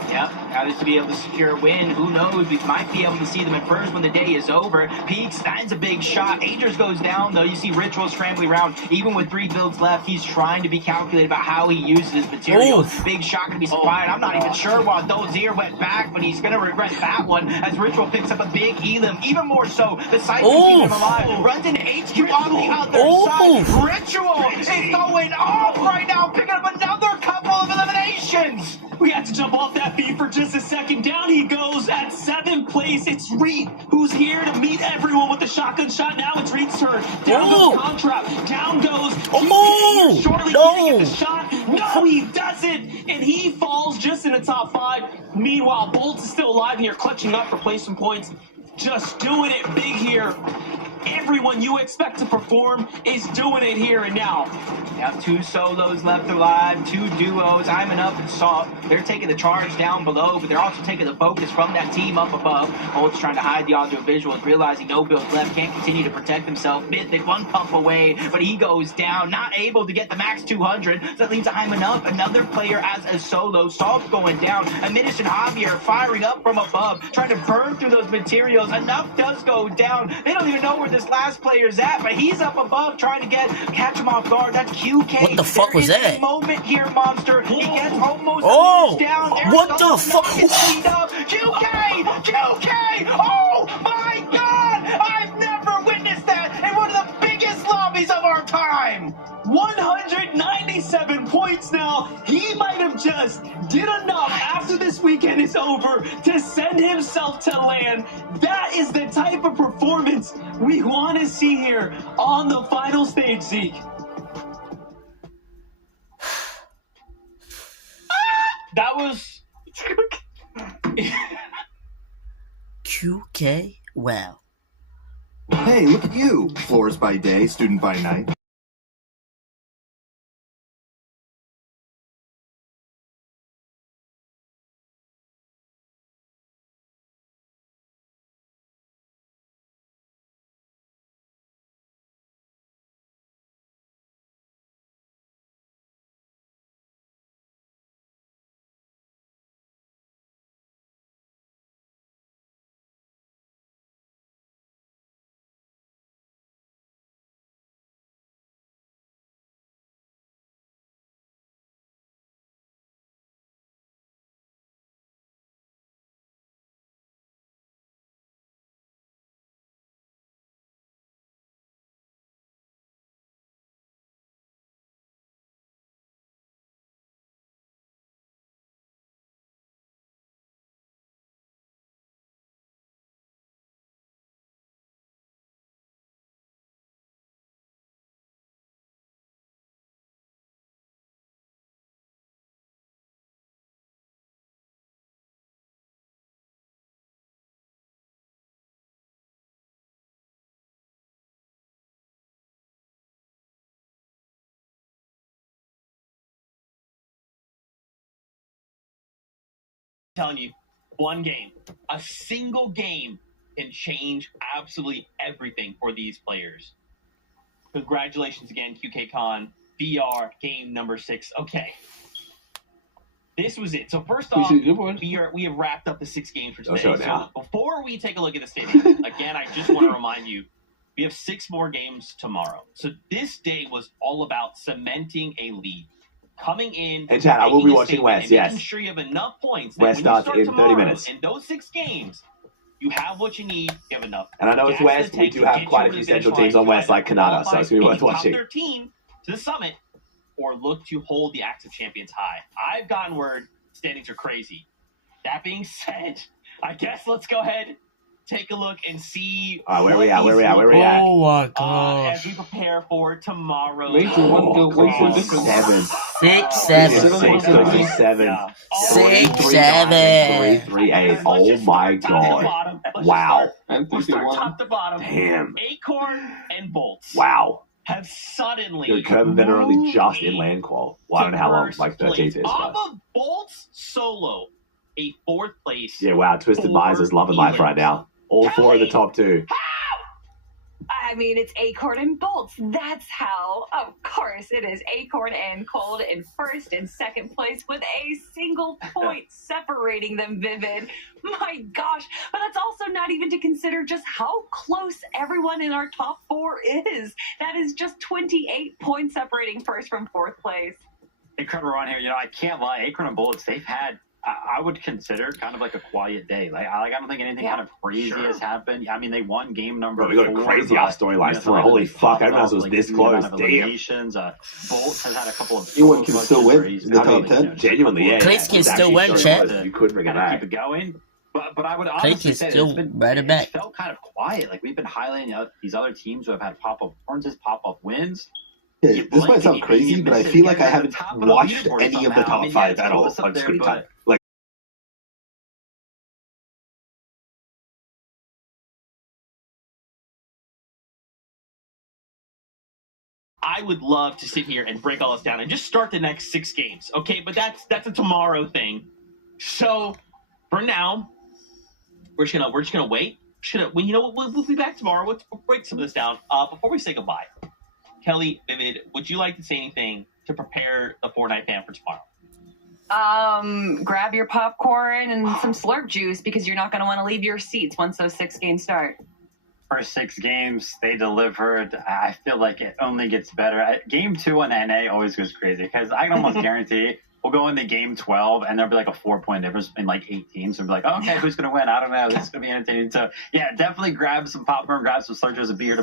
Yeah, now just to be able to secure a win. Who knows? We might be able to see them at first when the day is over. Peaks, that's a big shot. Agers goes down, though. You see Ritual scrambling around. Even with 3 builds left, he's trying to be calculated about how he uses his materials. Big shot going to be supplied. I'm not even sure why Dozier went back, but he's going to regret that one as Ritual picks up a big elim. Even more so, the Siphon keeping him alive. Runs into HQ on the other side. Ritual is going off right now, picking up another couple of eliminations. We had to jump off that beat for just a second. Down he goes at 7th place. It's Reed who's here to meet everyone with the shotgun shot. Now it's Reed's turn. Down goes Contrap. Down goes shortly getting the shot. No, he doesn't. And he falls just in the top 5. Meanwhile, Bolt is still alive here, clutching up for placement points. Just doing it big here. Everyone you expect to perform is doing it here and now. You have 2 solos left alive, 2 duos, Iman up and Salt. They're taking the charge down below, but they're also taking the focus from that team up above. Bolt's trying to hide the audio visuals, realizing no builds left, can't continue to protect himself. Mythic 1 pump away, but he goes down, not able to get the max 200. So that leaves Iman up, another player as a solo. Salt's going down. Aminish and Javier firing up from above, trying to burn through those materials. Enough does go down. They don't even know where this last player's at, but he's up above trying to catch him off guard. That's QK. What the fuck was that? Moment here, Monster. He gets almost down. What the fuck? QK! Oh my God! I've never witnessed that in one of the biggest lobbies of our time. 197 points now. He might have just did enough after this weekend is over to send himself to LAN. That is the type of performance we want to see here on the final stage, Zeke. That was QK? Wow. Hey, look at you. Floors by day, student by night. telling you, one game, a single game can change absolutely everything for these players. Congratulations again, QKCon. VR game number 6. Okay. This was it. So first off, we have wrapped up the 6 games for today. So before we take a look at the standings, again, I just want to remind you, we have 6 more games tomorrow. So this day was all about cementing a lead. Coming in, and Chad, I will be watching West. Yes, making sure you have enough points. West starts in 30 minutes. In those 6 games, you have what you need. You have enough. And I know it's West. We do have quite a few central teams on West, like Canada, so it's gonna be worth watching. Top 13 to the summit, or look to hold the active champions high. I've gotten word standings are crazy. That being said, I guess let's go ahead, take a look, and see. Where we at? Oh my gosh. As we prepare for tomorrow. 7. 6, 7. 6, 7. 6, 7. 3, 3, 8. Oh my god. Wow. We'll start top to bottom. Damn. Acorn and Bolts. Wow. Have suddenly. Dude, Curb and Ben are only just in land qual. Well, I don't know how long, like 13 is. Off of Bolts solo, a 4th place. Yeah, wow. Twisted Miser's loving life right now. All 4 of the top 2. I mean, it's Acorn and Bolts. That's how. Of course, it is Acorn and Cold in 1st and 2nd place with a single point separating them, Vivid. My gosh. But that's also not even to consider just how close everyone in our top 4 is. That is just 28 points separating 1st from 4th place. Incredible run here. You know, I can't lie. Acorn and Bullets, they've had, I would consider kind of like a quiet day. Like I don't think anything kind of crazy has happened. I mean, they won game number 4. We got a crazy ass storylines through. Holy fuck! I didn't realize it was this close. Damn. Bolt has had a couple of. Anyone can still win in the top 10. Genuinely, yeah. Clix can still win, Chet. You couldn't bring it back. Keep it going. But I would Clix honestly is say still right it back. It felt kind of quiet. Like we've been highlighting these other teams who have had pop-up performances, pop-up wins. Yeah, this might sound crazy, but I feel like I haven't watched any of the top 5 at all on screen time. Like. I would love to sit here and break all this down and just start the next 6 games, okay? But that's a tomorrow thing. So for now, we're just gonna wait. You know what? We'll be back tomorrow. We'll break some of this down. Before we say goodbye, Kelly, Vivid, would you like to say anything to prepare the Fortnite fan for tomorrow? Grab your popcorn and some slurp juice because you're not going to want to leave your seats once those 6 games start. First 6 games, they delivered. I feel like it only gets better. Game 2 on NA always goes crazy because I can almost guarantee we'll go into game 12 and there'll be like a 4-point difference in like 8 teams. So we'll be like, oh, okay, who's going to win? I don't know. This is going to be entertaining. So, yeah, definitely grab some popcorn, grab some slurp juice, and be here to